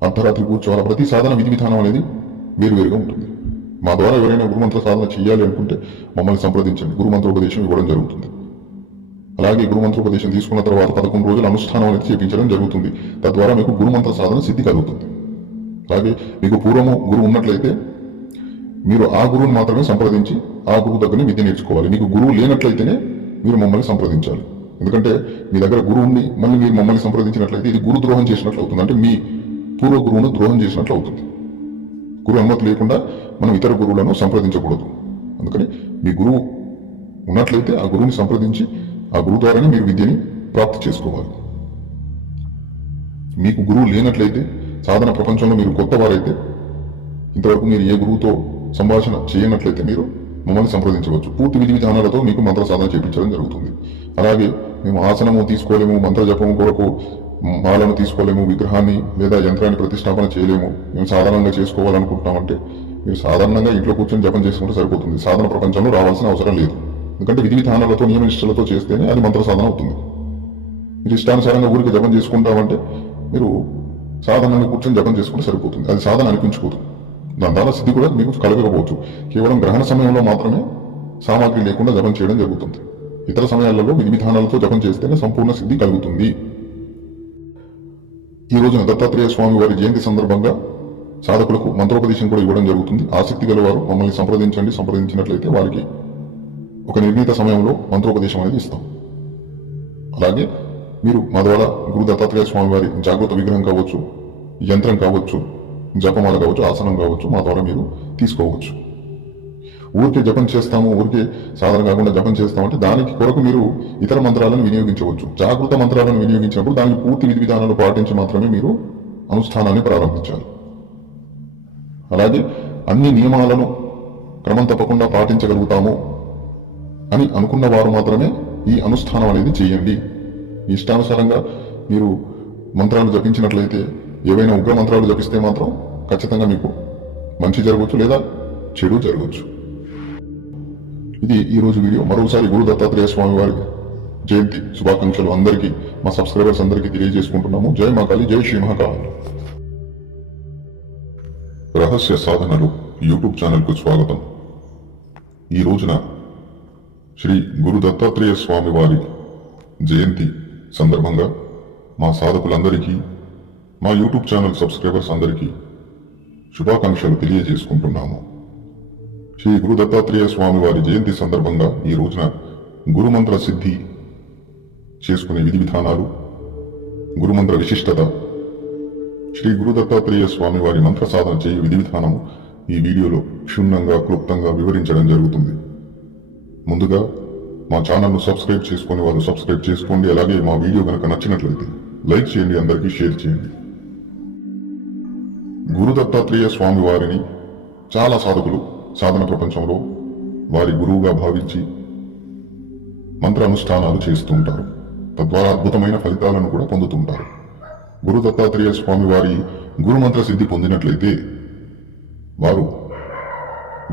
అర్ధరాత్రి కూర్చోవాలా, ప్రతి సాధన విధి విధానం అనేది వేరువేరుగా ఉంటుంది. మా ద్వారా ఎవరైనా గురుమంత్ర సాధన చేయాలి అనుకుంటే మమ్మల్ని సంప్రదించండి. గురుమంత్రోపదేశం ఇవ్వడం జరుగుతుంది. అలాగే గురుమంత్రోపదేశం తీసుకున్న తర్వాత 11 రోజులు అనుష్ఠానం అనేది చేపించడం జరుగుతుంది. తద్వారా మీకు గురుమంత్ర సాధన సిద్ధి కలుగుతుంది. అలాగే మీకు పూర్వము గురువు ఉన్నట్లయితే మీరు ఆ గురువుని మాత్రమే సంప్రదించి ఆ గురువు దగ్గరనే విద్య నేర్చుకోవాలి. మీకు గురువు లేనట్లయితేనే మీరు మమ్మల్ని సంప్రదించాలి. ఎందుకంటే మీ దగ్గర గురువు ఉండి మళ్ళీ మీరు మమ్మల్ని సంప్రదించినట్లయితే ఇది గురు ద్రోహం చేసినట్లు అవుతుంది. అంటే మీ పూర్వ గురువును ద్రోహం చేసినట్లు అవుతుంది. గురువు అనుమతి లేకుండా మనం ఇతర గురువులను సంప్రదించకూడదు. అందుకని మీ గురువు ఉన్నట్లయితే ఆ గురువుని సంప్రదించి ఆ గురువు ద్వారానే మీరు విద్యని ప్రాప్తి చేసుకోవాలి. మీకు గురువు లేనట్లయితే, సాధన ప్రపంచంలో మీరు కొత్త వారైతే, ఇంతవరకు మీరు ఏ గురువుతో సంభాషణ చేయనట్లయితే మీరు మమ్మల్ని సంప్రదించవచ్చు. పూర్తి విధి విధానాలతో మీకు మంత్ర సాధన చేయించడం జరుగుతుంది. అలాగే మేము ఆసనము తీసుకోలేము, మంత్ర జపము కొరకు మాలను తీసుకోలేము, విగ్రహాన్ని లేదా యంత్రాన్ని ప్రతిష్టాపన చేయలేము, మేము సాధారణంగా చేసుకోవాలనుకుంటున్నామంటే మీరు సాధారణంగా ఇంట్లో కూర్చొని జపం చేసుకుంటే సరిపోతుంది. సాధన ప్రపంచంలో రావాల్సిన అవసరం లేదు. ఎందుకంటే విధి విధానాలతో నియమ నిష్టలతో చేస్తేనే అది మంత్ర సాధన అవుతుంది. మీరు ఇష్టానుసారంగా ఊరికి జపం చేసుకుంటామంటే మీరు సాధారణంగా కూర్చొని జపం చేసుకుంటే సరిపోతుంది. అది సాధన అనిపించుకోదు. దాని ద్వారా సిద్ధి కూడా మీకు కలగకపోవచ్చు. కేవలం గ్రహణ సమయంలో మాత్రమే సామాగ్రి లేకుండా జపం చేయడం జరుగుతుంది. ఇతర సమయాలలో విధి విధానాలతో జపం చేస్తేనే సంపూర్ణ సిద్ధి కలుగుతుంది. ఈ రోజున దత్తాత్రేయ స్వామి వారి జయంతి సందర్భంగా సాధకులకు మంత్రోపదేశం కూడా ఇవ్వడం జరుగుతుంది. ఆసక్తి గల వారు మమ్మల్ని సంప్రదించండి. సంప్రదించినట్లయితే వారికి ఒక నిర్ణీత సమయంలో మంత్రోపదేశం అనేది ఇస్తాం. అలాగే మీరు మా ద్వారా గురు దత్తాత్రేయ స్వామి వారి జాగృత విగ్రహం కావచ్చు, యంత్రం కావచ్చు, జపమాల కావచ్చు, ఆసనం కావచ్చు, మా ద్వారా మీరు తీసుకోవచ్చు. ఊరికే జపం చేస్తాము, ఊరికే సాధన కాకుండా జపం చేస్తామంటే దానికి కొరకు మీరు ఇతర మంత్రాలను వినియోగించవచ్చు. జాగృత మంత్రాలను వినియోగించినప్పుడు దానికి పూర్తి విధి విధానాలు పాటించి మాత్రమే మీరు అనుష్ఠానాన్ని ప్రారంభించాలి. అలాగే అన్ని నియమాలను క్రమం తప్పకుండా పాటించగలుగుతాము అని అనుకున్న వారు మాత్రమే ఈ అనుష్ఠానం అనేది చేయండి. ఇష్టానుసారంగా మీరు మంత్రాలు జపించినట్లయితే, ఏవైనా ఉగ్ర మంత్రాలు జపిస్తే మాత్రం ఖచ్చితంగా మీకు మంచి జరగవచ్చు లేదా చెడు జరగవచ్చు. ఇది ఈరోజు వీడియో. మరోసారి గురు దత్తాత్రేయ స్వామి వారి జయంతి శుభాకాంక్షలు అందరికీ, మా సబ్స్క్రైబర్స్ అందరికీ తెలియజేసుకుంటున్నాము. జై మహాకాళి, జై శ్రీ మహాకాళి. రహస్య సాధనలు యూట్యూబ్ ఛానల్కు స్వాగతం. ఈ రోజున శ్రీ గురు దత్తాత్రేయ స్వామి వారి జయంతి సందర్భంగా మా సాధకులందరికీ, మా యూట్యూబ్ ఛానల్ సబ్స్క్రైబర్స్ అందరికీ శుభాకాంక్షలు తెలియజేసుకుంటున్నాము. శ్రీ గురు దత్తాత్రేయ స్వామి వారి జయంతి సందర్భంగా ఈ రోజున గురుమంత్ర సిద్ధి చేసుకునే విధి విధానాలు, గురుమంత్ర విశిష్టత, శ్రీ గురు దత్తాత్రేయ స్వామి వారి మంత్ర సాధన చేయు విధి విధానం ఈ వీడియోలో క్షుణ్ణంగా క్లుప్తంగా వివరించడం జరుగుతుంది. ముందుగా మా ఛానల్ను సబ్స్క్రైబ్ చేసుకుని వారు సబ్స్క్రైబ్ చేసుకోండి. అలాగే మా వీడియో కనుక నచ్చినట్లయితే లైక్ చేయండి, అందరికీ షేర్ చేయండి. గురు దత్తాత్రేయ స్వామి వారిని చాలా సాధకులు సాధన ప్రపంచంలో వారి గురువుగా భావించి మంత్ర అనుష్ఠానాలు చేస్తుంటారు. తద్వారా అద్భుతమైన ఫలితాలను కూడా పొందుతుంటారు. గురు దత్తాత్రేయ స్వామి వారి గురుమంత్ర సిద్ధి పొందినట్లయితే వారు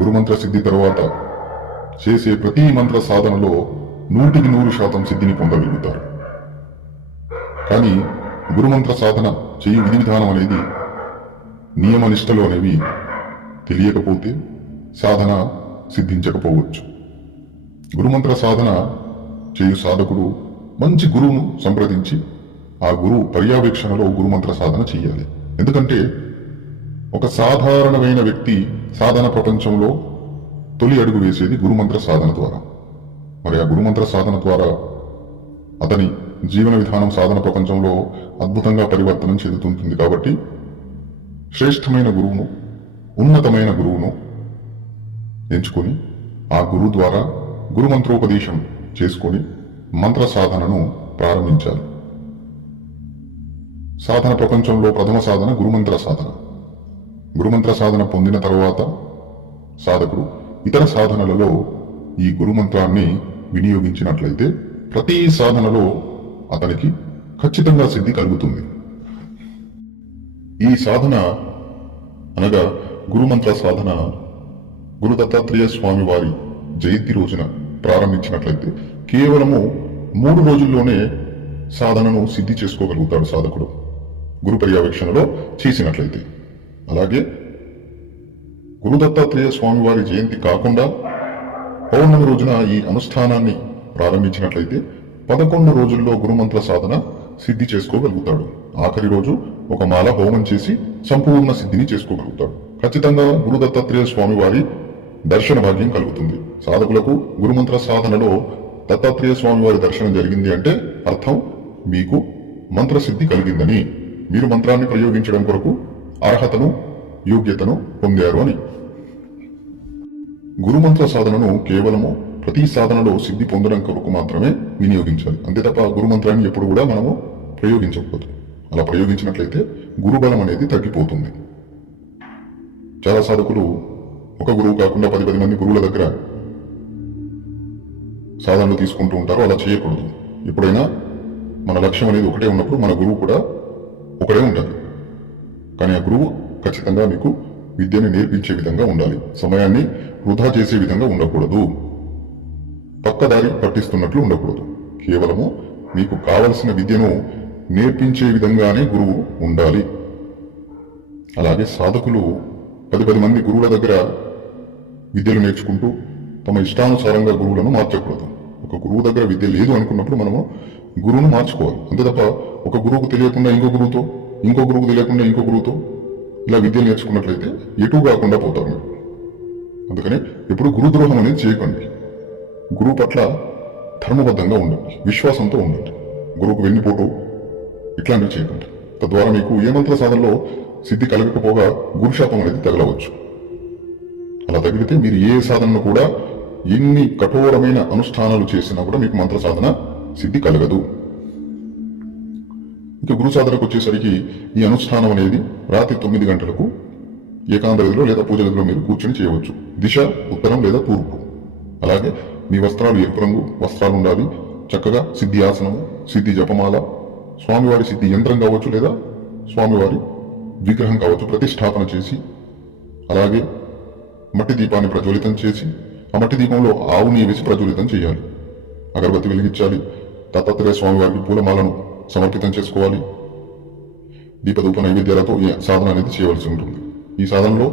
గురుమంత్ర సిద్ధి తర్వాత చేసే ప్రతి మంత్ర సాధనలో 100% సిద్ధిని పొందగలుగుతారు. కానీ గురుమంత్ర సాధన చేయు విధి విధానం అనేది, నియమ నిష్టలు అనేవి తెలియకపోతే సాధన సిద్ధించకపోవచ్చు. గురుమంత్ర సాధన చేయు సాధకుడు మంచి గురువును సంప్రదించి ఆ గురువు పర్యవేక్షణలో గురుమంత్ర సాధన చేయాలి. ఎందుకంటే ఒక సాధారణమైన వ్యక్తి సాధన ప్రపంచంలో తొలి అడుగు వేసేది గురుమంత్ర సాధన ద్వారా. మరి ఆ గురుమంత్ర సాధన ద్వారా అతని జీవన విధానం సాధన ప్రపంచంలో అద్భుతంగా పరివర్తనం చెందుతుంటుంది. కాబట్టి శ్రేష్టమైన గురువును, ఉన్నతమైన గురువును ఎంచుకొని ఆ గురువు ద్వారా గురుమంత్రోపదేశం చేసుకొని మంత్ర సాధనను ప్రారంభించాలి. సాధన ప్రపంచంలో ప్రథమ సాధన గురుమంత్ర సాధన. గురుమంత్ర సాధన పొందిన తర్వాత సాధకుడు ఇతర సాధనలలో ఈ గురుమంత్రాన్ని వినియోగించినట్లయితే ప్రతి సాధనలో అతనికి ఖచ్చితంగా సిద్ధి కలుగుతుంది. ఈ సాధన అనగా గురుమంత్ర సాధన గురు దత్తాత్రేయ స్వామి వారి జయంతి రోజున ప్రారంభించినట్లయితే కేవలము 3 రోజుల్లోనే సాధనను సిద్ధి చేసుకోగలుగుతాడు సాధకుడు, గురు పర్యవేక్షణలో చేసినట్లయితే. అలాగే గురు దత్తాత్రేయ స్వామి వారి జయంతి కాకుండా పౌర్ణమి రోజున ఈ అనుష్ఠానాన్ని ప్రారంభించినట్లయితే 11 రోజుల్లో గురుమంత్ర సాధన సిద్ధి చేసుకోగలుగుతాడు. ఆఖరి రోజు ఒక మాల హోమం చేసి సంపూర్ణ సిద్ధిని చేసుకోగలుగుతాడు. ఖచ్చితంగా గురు దత్తాత్రేయ స్వామి వారి దర్శన భాగ్యం కలుగుతుంది. సాధకులకు గురుమంత్ర సాధనలో దత్తాత్రేయ స్వామి వారి దర్శనం జరిగింది అంటే అర్థం మీకు మంత్రసిద్ధి కలిగిందని, మీరు మంత్రాన్ని ప్రయోగించడం కొరకు అర్హతను, యోగ్యతను పొందారు అని. గురుమంత్ర సాధనను కేవలము ప్రతి సాధనలో సిద్ధి పొందడం కొరకు మాత్రమే వినియోగించాలి. అంతే తప్ప గురుమంత్రాన్ని ఎప్పుడు కూడా మనము ప్రయోగించకూడదు. అలా ప్రయోగించినట్లయితే గురుబలం అనేది తగ్గిపోతుంది. చాలా సాధకులు ఒక గురువు కాకుండా 10 మంది గురువుల దగ్గర సాధనలు తీసుకుంటూ ఉంటారు. అలా చేయకూడదు. ఎప్పుడైనా మన లక్ష్యం అనేది ఒకటే ఉన్నప్పుడు మన గురువు కూడా ఒకడే ఉండాలి. కానీ ఆ గురువు ఖచ్చితంగా మీకు విద్యని నేర్పించే విధంగా ఉండాలి. సమయాన్ని వృధా చేసే విధంగా ఉండకూడదు. పక్కదారి పట్టిస్తున్నట్లు ఉండకూడదు. కేవలము మీకు కావలసిన విద్యను నేర్పించే విధంగానే గురువు ఉండాలి. అలాగే సాధకులు 10 మంది గురువుల దగ్గర విద్యలు నేర్చుకుంటూ తమ ఇష్టానుసారంగా గురువులను మార్చకూడదు. ఒక గురువు దగ్గర విద్య లేదు అనుకున్నప్పుడు మనము గురువును మార్చుకోవాలి. అంతే తప్ప ఒక గురువుకు తెలియకుండా ఇంకో గురువుతో, ఇంకో గురువుకు తెలియకుండా ఇంకో గురువుతో ఇలా విద్య నేర్చుకున్నట్లయితే ఎటు కాకుండా పోతారు మీరు. అందుకని ఎప్పుడు గురుద్రోహం అనేది చేయకండి. గురువు పట్ల ధర్మబద్ధంగా ఉండండి, విశ్వాసంతో ఉండండి. గురువుకు వెన్నుపోటు ఇట్లాంటివి చేయకండి. తద్వారా మీకు ఏ మంత్ర సాధనలో సిద్ధి కలగకపోగా గురుశాపం అనేది తగలవచ్చు. అలా తగిలితే మీరు ఏ సాధనను కూడా ఎన్ని కఠోరమైన అనుష్ఠానాలు చేసినా కూడా మీకు మంత్ర సాధన సిద్ధి కలగదు. ఇక గురు సాధనకు వచ్చేసరికి ఈ అనుష్ఠానం అనేది రాత్రి 9 గంటలకు ఏకాంతగదిలో లేదా పూజ గదిలో మీరు కూర్చొని చేయవచ్చు. దిశ ఉత్తరం లేదా తూర్పు. అలాగే మీ వస్త్రాలు ఎరుపు రంగు వస్త్రాలు ఉండాలి. చక్కగా సిద్ధి ఆసనము, సిద్ధి జపమాల, స్వామివారి సిద్ధి యంత్రం కావచ్చు లేదా స్వామివారి విగ్రహం కావచ్చు ప్రతిష్టాపన చేసి, అలాగే మట్టి దీపాన్ని ప్రజ్వలితం చేసి ఆ మట్టి దీపంలో ఆవు నెయ్యి వేసి ప్రజ్వలితం చేయాలి. అగరబత్తి వెలిగించాలి. దత్తాత్రేయ స్వామివారికి పూలమాలను సమర్పితం చేసుకోవాలి. దీపధూప నైవేద్యాలతో ఈ సాధన అనేది చేయవలసి ఉంటుంది. ఈ సాధనలో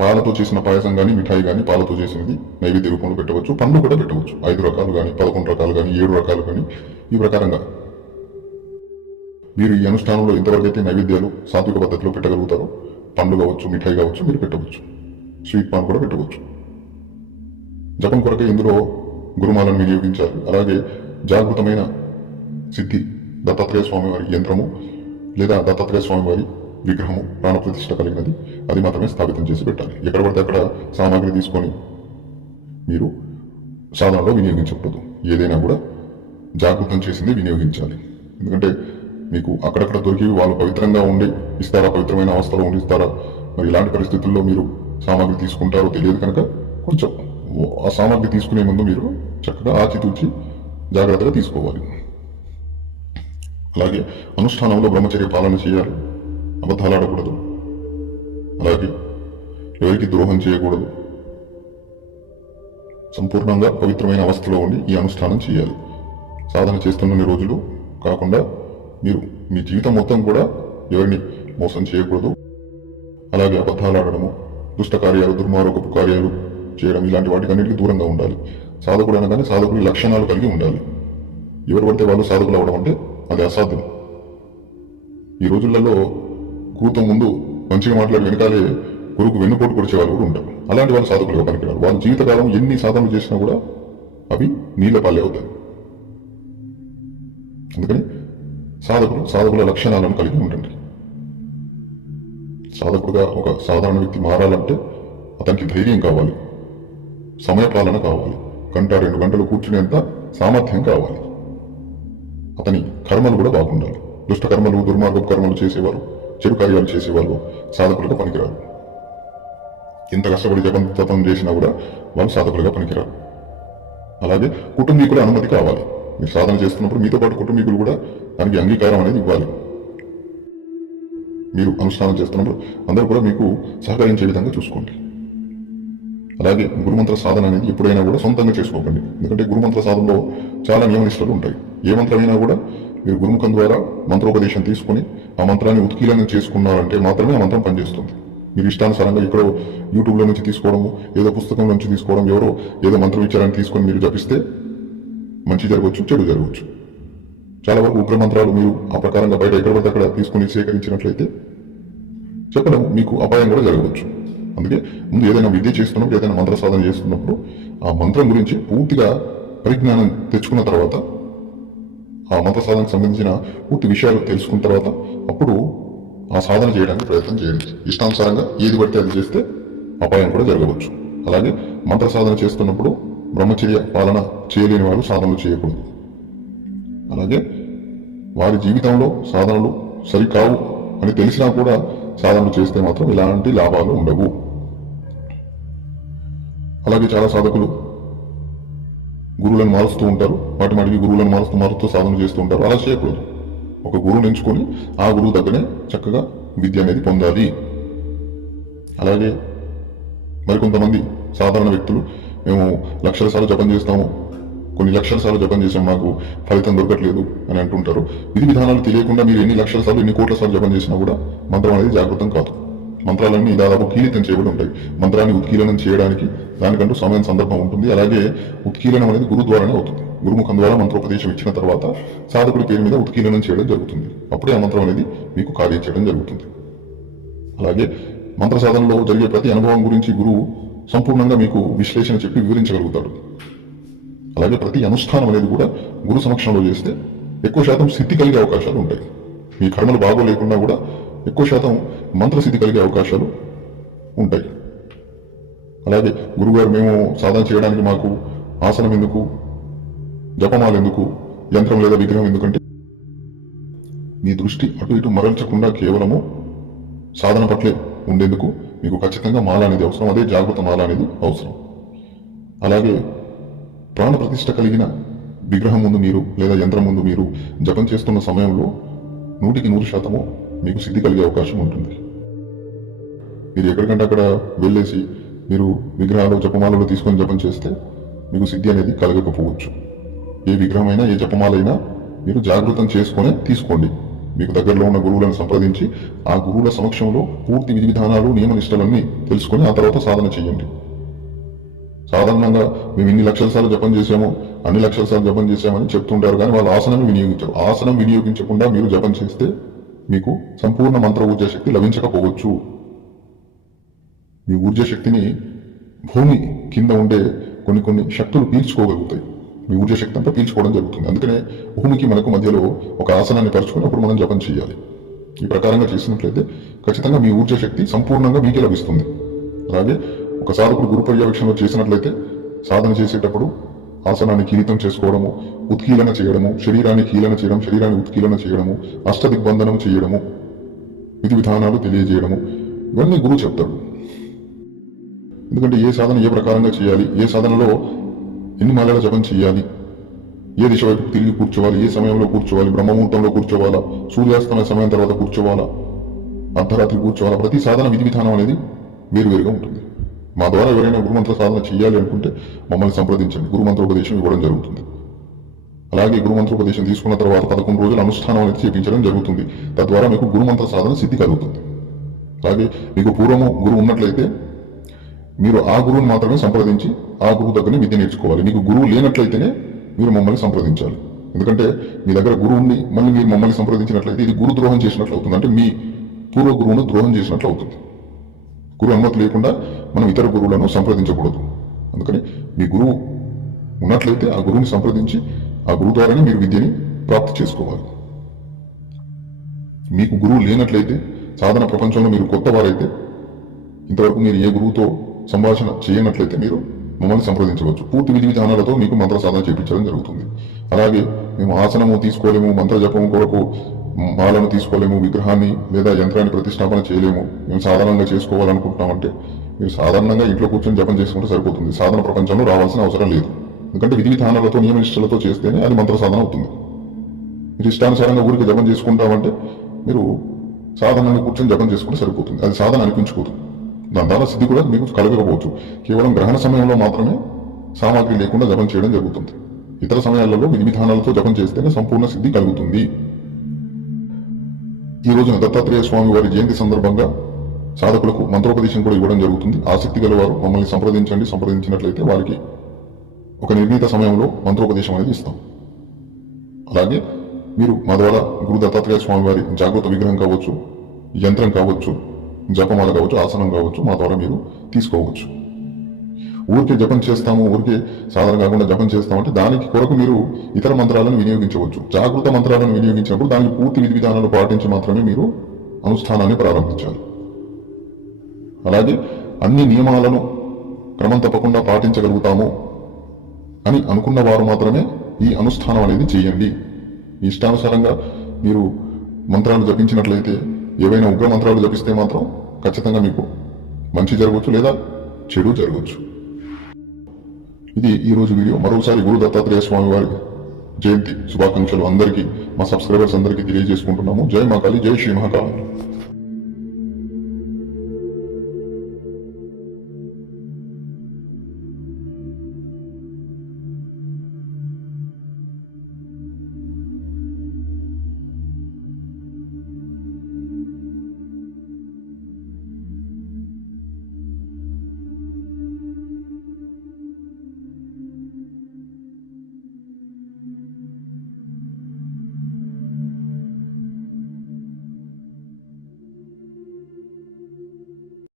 పాలతో చేసిన పాయసం కానీ మిఠాయి కానీ పాలతో చేసినది నైవేద్య రూపంలో పెట్టవచ్చు. పండ్లు కూడా పెట్టవచ్చు. 5 రకాలు కానీ 11 రకాలు కానీ 7 రకాలు కానీ ఈ ప్రకారంగా మీరు ఈ అనుష్ఠానంలో ఎంతవరకు అయితే నైవేద్యాలు సాత్విక పద్ధతిలో పెట్టగలుగుతారో పండ్లు కావచ్చు మిఠాయి కావచ్చు మీరు పెట్టవచ్చు. స్వీట్ పాన్ కూడా పెట్టవచ్చు. జపం కొరకే ఇందులో గురుమాలను వినియోగించాలి. అలాగే జాగృతమైన సిద్ధి దత్తాత్రేయ స్వామివారి యంత్రము లేదా దత్తాత్రేయ స్వామివారి విగ్రహము ప్రాణప్రతిష్ఠ కలిగినది అది మాత్రమే స్థాపితం చేసి పెట్టాలి. ఎక్కడ పడితే అక్కడ సామాగ్రి తీసుకొని మీరు సాధనలో వినియోగించకూడదు. ఏదైనా కూడా జాగృతం చేసింది వినియోగించాలి. ఎందుకంటే మీకు అక్కడక్కడ దొరికి వాళ్ళు పవిత్రంగా ఉండి ఇస్తారా, పవిత్రమైన అవస్థలో ఉండి ఇస్తారా, మరి ఇలాంటి పరిస్థితుల్లో మీరు సామాగ్రి తీసుకుంటారో తెలియదు కనుక కొంచెం ఆ సామాగ్రి తీసుకునే ముందు మీరు చక్కగా ఆచితూచి జాగ్రత్తగా తీసుకోవాలి. అలాగే అనుష్ఠానంలో బ్రహ్మచర్య పాలన చేయాలి. అబద్ధాలు ఆడకూడదు. అలాగే ఎవరికి ద్రోహం చేయకూడదు. సంపూర్ణంగా పవిత్రమైన అవస్థలో ఉండి ఈ అనుష్ఠానం చేయాలి. సాధన చేస్తున్న రోజులు కాకుండా మీరు మీ జీవితం మొత్తం కూడా ఎవరిని మోసం చేయకూడదు. అలాగే అబద్ధాలు ఆడడము, దుష్ట కార్యాలు, దుర్మార్గపు కార్యాలు చేయడం ఇలాంటి వాటికన్నిటికీ దూరంగా ఉండాలి. సాధకుడు అనగానే సాధకుడి లక్షణాలు కలిగి ఉండాలి. ఎవరు పడితే వాళ్ళు సాధకులు అవడం అంటే అది అసాధ్యం. ఈ రోజులలో గురుతో ముందు మంచిగా మాట్లాడి వెనకాలే గురువుకు వెన్నుపోటు పొడిచే వాళ్ళు కూడా ఉంటారు. అలాంటి వాళ్ళు సాధకులుగా పనికిరారు. వాళ్ళ జీవితకాలం ఎన్ని సాధనలు చేసినా కూడా అవి నీళ్ల పాలే అవుతాయి. అందుకని సాధకుల లక్షణాలను కలిగి ఉండండి. సాధకుడుగా ఒక సాధారణ వ్యక్తి మారాలంటే అతనికి ధైర్యం కావాలి, సమయపాలన కావాలి, 1-2 గంటలు కూర్చునేంత సామర్థ్యం కావాలి. అతని కర్మలు కూడా బాగుండాలి. దుష్ట కర్మలు, దుర్మార్గపు కర్మలు చేసేవారు, చెడు కార్యాలు చేసేవాళ్ళు సాధకులుగా పనికిరారు. ఎంత కష్టపడి జపం చేసినా కూడా వాళ్ళు సాధకులుగా పనికిరారు. అలాగే కుటుంబీకుల అనుమతి కావాలి. మీరు సాధన చేస్తున్నప్పుడు మీతో పాటు కుటుంబీకులు కూడా దానికి అంగీకారం అనేది ఇవ్వాలి. మీరు అనుష్ఠానం చేస్తున్నప్పుడు అందరూ కూడా మీకు సహకరించే విధంగా చూసుకోండి. అలాగే గురుమంత్ర సాధన అనేది ఎప్పుడైనా కూడా సొంతంగా చేసుకోకండి. ఎందుకంటే గురుమంత్ర సాధనలో చాలా నియమనిష్టలు ఉంటాయి. ఏ మంత్రమైనా కూడా మీరు గురుముఖం ద్వారా మంత్రోపదేశం తీసుకుని ఆ మంత్రాన్ని ఉత్కీలనం చేసుకున్నారంటే మాత్రమే ఆ మంత్రం పనిచేస్తుంది. మీరు ఇష్టానుసారంగా ఎక్కడో యూట్యూబ్లో నుంచి తీసుకోవడము, ఏదో పుస్తకం నుంచి తీసుకోవడం, ఎవరో ఏదో మంత్రం ఇచ్చారని తీసుకొని మీరు జపిస్తే మంచి జరగవచ్చు, చెడు జరగవచ్చు. చాలా వరకు ఉగ్ర మంత్రాలు మీరు ఆ ప్రకారంగా బయట ఎక్కడ పడితే అక్కడ తీసుకుని సేకరించినట్లయితే చెప్పడం మీకు అపాయం కూడా జరగవచ్చు. అందుకే ముందు ఏదైనా విద్య చేస్తున్నప్పుడు, ఏదైనా మంత్ర సాధన చేస్తున్నప్పుడు ఆ మంత్రం గురించి పూర్తిగా పరిజ్ఞానం తెచ్చుకున్న తర్వాత, ఆ మంత్ర సాధనకు సంబంధించిన పూర్తి విషయాలు తెలుసుకున్న తర్వాత అప్పుడు ఆ సాధన చేయడానికి ప్రయత్నం చేయండి. ఇష్టానుసారంగా ఏది పడితే అది చేస్తే అపాయం కూడా జరగవచ్చు. అలాగే మంత్ర సాధన చేస్తున్నప్పుడు బ్రహ్మచర్య పాలన చేయలేని వారు సాధనలు చేయకూడదు. అలాగే వారి జీవితంలో సాధనలు సరికావు అని తెలిసినా కూడా సాధనలు చేస్తే మాత్రం ఎలాంటి లాభాలు ఉండవు. అలాగే చాలా సాధకులు గురువులను మారుస్తూ ఉంటారు. మాటిమాటికి గురువులను మారుస్తూ సాధన చేస్తూ ఉంటారు. అలా చేయకూడదు. ఒక గురువుని ఎంచుకొని ఆ గురువు దగ్గరే చక్కగా విద్య అనేది పొందాలి. అలాగే మరికొంతమంది సాధారణ వ్యక్తులు మేము లక్షల సార్లు జపం చేస్తాము, కొన్ని లక్షల సార్లు జపం చేసాం, మాకు ఫలితం దొరకట్లేదు అని అంటుంటారు. విధి విధానాలు తెలియకుండా మీరు ఎన్ని లక్షల సార్లు ఎన్ని కోట్ల సార్లు జపం చేసినా కూడా మంత్రం అనేది జాగృతం కాదు. మంత్రాలన్నీ దాదాపు కీలితం చేయబడి ఉంటాయి. మంత్రాన్ని ఉత్కీలనం చేయడానికి దానికంటూ సమయం సందర్భం ఉంటుంది. అలాగే ఉత్కీలనం అనేది గురు ద్వారానే అవుతుంది. గురుముఖం ద్వారా మంత్రోపదేశం ఇచ్చిన తర్వాత సాధకుడి పేరు మీద ఉత్కీలనం చేయడం జరుగుతుంది. అప్పుడే ఆ మంత్రం అనేది మీకు కార్యం చేయడం జరుగుతుంది. అలాగే మంత్ర సాధనలో జరిగే ప్రతి అనుభవం గురించి గురువు సంపూర్ణంగా మీకు విశ్లేషణ చెప్పి వివరించగలుగుతాడు. అలాగే ప్రతి అనుష్ఠానం అనేది కూడా గురు సమక్షంలో చేస్తే ఎక్కువ శాతం సిద్ధి కలిగే అవకాశాలు ఉంటాయి. మీ కర్మలు బాగోలేకుండా కూడా ఎక్కువ శాతం మంత్రసిద్ధి కలిగే అవకాశాలు ఉంటాయి. అలాగే గురుగారు మేము సాధన చేయడానికి మాకు ఆసనం ఎందుకు, జపమాల ఎందుకు, యంత్రం లేదా విగ్రహం ఎందుకంటే మీ దృష్టి అటు ఇటు మరల్చకుండా కేవలము సాధన పట్లే ఉండేందుకు మీకు ఖచ్చితంగా మాల అనేది అవసరం. అదే జాగృత మాల అనేది అవసరం. అలాగే ప్రాణ ప్రతిష్ఠ కలిగిన విగ్రహం ముందు మీరు లేదా యంత్రం ముందు మీరు జపం చేస్తున్న సమయంలో 100% మీకు సిద్ధి కలిగే అవకాశం ఉంటుంది. మీరు ఎక్కడికంటే అక్కడ వెళ్ళేసి మీరు విగ్రహాలు జపమాలలో తీసుకొని జపం చేస్తే మీకు సిద్ధి అనేది కలగకపోవచ్చు. ఏ విగ్రహమైనా ఏ జపమాలైనా మీరు జాగృతం చేసుకొని తీసుకోండి. మీకు దగ్గరలో ఉన్న గురువులను సంప్రదించి ఆ గురువుల సమక్షంలో పూర్తి విధి విధానాలు నియమ నిష్టలన్నీ తెలుసుకొని ఆ తర్వాత సాధన చేయండి. సాధారణంగా మేము ఇన్ని లక్షల సార్లు జపం చేసాము, అన్ని లక్షల సార్లు జపం చేసామని చెప్తుంటారు, కానీ వాళ్ళు ఆసనం వినియోగించరు. ఆసనం వినియోగించకుండా మీరు జపం చేస్తే మీకు సంపూర్ణ మంత్ర ఊర్జా శక్తి లభించకపోవచ్చు. మీ ఊర్జా శక్తిని భూమి కింద ఉండే కొన్ని శక్తులు పీల్చుకోగలుగుతాయి. మీ ఊర్జా శక్తి అంతా పీల్చుకోవడం జరుగుతుంది. అందుకనే భూమికి మనకు మధ్యలో ఒక ఆసనాన్ని పరుచుకున్నప్పుడు మనం జపం చేయాలి. ఈ ప్రకారంగా చేసినట్లయితే ఖచ్చితంగా మీ ఊర్జా శక్తి సంపూర్ణంగా మీకే లభిస్తుంది. అలాగే ఒక సాధకుడు గురు పర్యవేక్షణలో చేసినట్లయితే సాధన చేసేటప్పుడు ఆసనాన్ని కిరీటం చేసుకోవడము, ఉత్కీలన చేయడము, శరీరాన్ని కీలన చేయడం, శరీరాన్ని ఉత్కీలన చేయడము, అష్టదిగ్బంధనం చేయడము, విధి విధానాలు తెలియజేయడము, ఇవన్నీ గురువు చెప్తాడు. ఎందుకంటే ఏ సాధన ఏ ప్రకారంగా చేయాలి, ఏ సాధనలో ఎన్ని మాలల జపం చేయాలి, ఏ దిశ వైపు తిరిగి కూర్చోవాలి, ఏ సమయంలో కూర్చోవాలి, బ్రహ్మముహూర్తంలో కూర్చోవాలా, సూర్యాస్తమయ సమయం తర్వాత కూర్చోవాలా, అర్ధరాత్రి కూర్చోవాలా, ప్రతి సాధన విధి విధానం అనేది వేరువేరుగా ఉంటుంది. మా ద్వారా ఎవరైనా గురుమంత్ర సాధన చేయాలి అనుకుంటే మమ్మల్ని సంప్రదించండి. గురుమంత్రోపదేశం ఇవ్వడం జరుగుతుంది. అలాగే గురుమంత్రోపదేశం తీసుకున్న తర్వాత 11 రోజులు అనుష్ఠానం అనేది చేపించడం జరుగుతుంది. తద్వారా మీకు గురుమంత్ర సాధన సిద్ధి కలుగుతుంది. అలాగే మీకు పూర్వము గురువు ఉన్నట్లయితే మీరు ఆ గురువుని మాత్రమే సంప్రదించి ఆ గురువు దగ్గరనే విద్య నేర్చుకోవాలి. మీకు గురువు లేనట్లయితేనే మీరు మమ్మల్ని సంప్రదించాలి. ఎందుకంటే మీ దగ్గర గురువు ఉండి మళ్ళీ మీరు మమ్మల్ని సంప్రదించినట్లయితే ఇది గురు ద్రోహం చేసినట్లు అవుతుంది. అంటే మీ పూర్వ గురువును ద్రోహం చేసినట్లు అవుతుంది. గురువు అనుమతి లేకుండా మనం ఇతర గురువులను సంప్రదించకూడదు. అందుకని మీ గురువు ఉన్నట్లయితే ఆ గురువుని సంప్రదించి ఆ గురువు ద్వారానే మీరు విద్యని ప్రాప్తి చేసుకోవాలి. మీకు గురువు లేనట్లయితే, సాధన ప్రపంచంలో మీరు కొత్త వారైతే, ఇంతవరకు మీరు ఏ గురువుతో సంభాషణ చేయనట్లయితే మీరు మమ్మల్ని సంప్రదించవచ్చు. పూర్తి విధి విధానాలతో మీకు మంత్ర సాధన చేయించడం జరుగుతుంది. అలాగే మేము ఆసనము తీసుకోలేము, మంత్ర జపము కొరకు మాలను తీసుకోలేము, విగ్రహాన్ని లేదా యంత్రాన్ని ప్రతిష్టాపన చేయలేము, మేము సాధారణంగా చేసుకోవాలనుకుంటున్నామంటే మీరు సాధారణంగా ఇంట్లో కూర్చొని జపం చేసుకుంటే సరిపోతుంది. సాధన ప్రపంచంలో రావాల్సిన అవసరం లేదు. ఎందుకంటే విధి విధానాలతో నియమనిష్టలతో చేస్తేనే అది మంత్ర సాధన అవుతుంది. మీరు ఇష్టానుసారంగా ఊరికి జపం చేసుకుంటామంటే మీరు సాధారణంగా కూర్చొని జపం చేసుకుంటే సరిపోతుంది. అది సాధన అనిపించుకోదు. దాని ద్వారా సిద్ధి కూడా మీకు కలగకపోవచ్చు. కేవలం గ్రహణ సమయంలో మాత్రమే సామాగ్రి లేకుండా జపం చేయడం జరుగుతుంది. ఇతర సమయాలలో విధి విధానాలతో జపం చేస్తేనే సంపూర్ణ సిద్ధి కలుగుతుంది. ఈ రోజున దత్తాత్రేయ స్వామి వారి జయంతి సందర్భంగా సాధకులకు మంత్రోపదేశం కూడా ఇవ్వడం జరుగుతుంది. ఆసక్తి గల వారు మమ్మల్ని సంప్రదించండి. సంప్రదించినట్లయితే వారికి ఒక నిర్ణీత సమయంలో మంత్రోపదేశం అనేది ఇస్తాం. అలాగే మీరు మా ద్వారా గురు దత్తాత్రేయ స్వామి వారి జాగృత విగ్రహం కావచ్చు, యంత్రం కావచ్చు, జపమాల కావచ్చు, ఆసనం కావచ్చు, మా ద్వారా మీరు తీసుకోవచ్చు. ఊరికే జపం చేస్తాము, ఊరికే సాధన కాకుండా జపం చేస్తామంటే దానికి కొరకు మీరు ఇతర మంత్రాలను వినియోగించవచ్చు. జాగృత మంత్రాలను వినియోగించినప్పుడు దానికి పూర్తి విధి విధానాలు పాటించి మాత్రమే మీరు అనుష్ఠానాన్ని ప్రారంభించాలి. అలాగే అన్ని నియమాలను క్రమం తప్పకుండా పాటించగలుగుతాము అని అనుకున్న వారు మాత్రమే ఈ అనుష్ఠానం అనేది చేయండి. ఇష్టానుసారంగా మీరు మంత్రాలు జపించినట్లయితే, ఏవైనా ఉగ్ర మంత్రాలు జపిస్తే మాత్రం ఖచ్చితంగా మీకు మంచి జరగవచ్చు లేదా చెడు జరగవచ్చు. ఇది ఈరోజు వీడియో. మరోసారి గురు దత్తాత్రేయ స్వామి వారి జయంతి శుభాకాంక్షలు అందరికీ, మా సబ్స్క్రైబర్స్ అందరికీ తెలియజేసుకుంటున్నాము. జై మహాకాళి, జై శ్రీ మహాకాళి.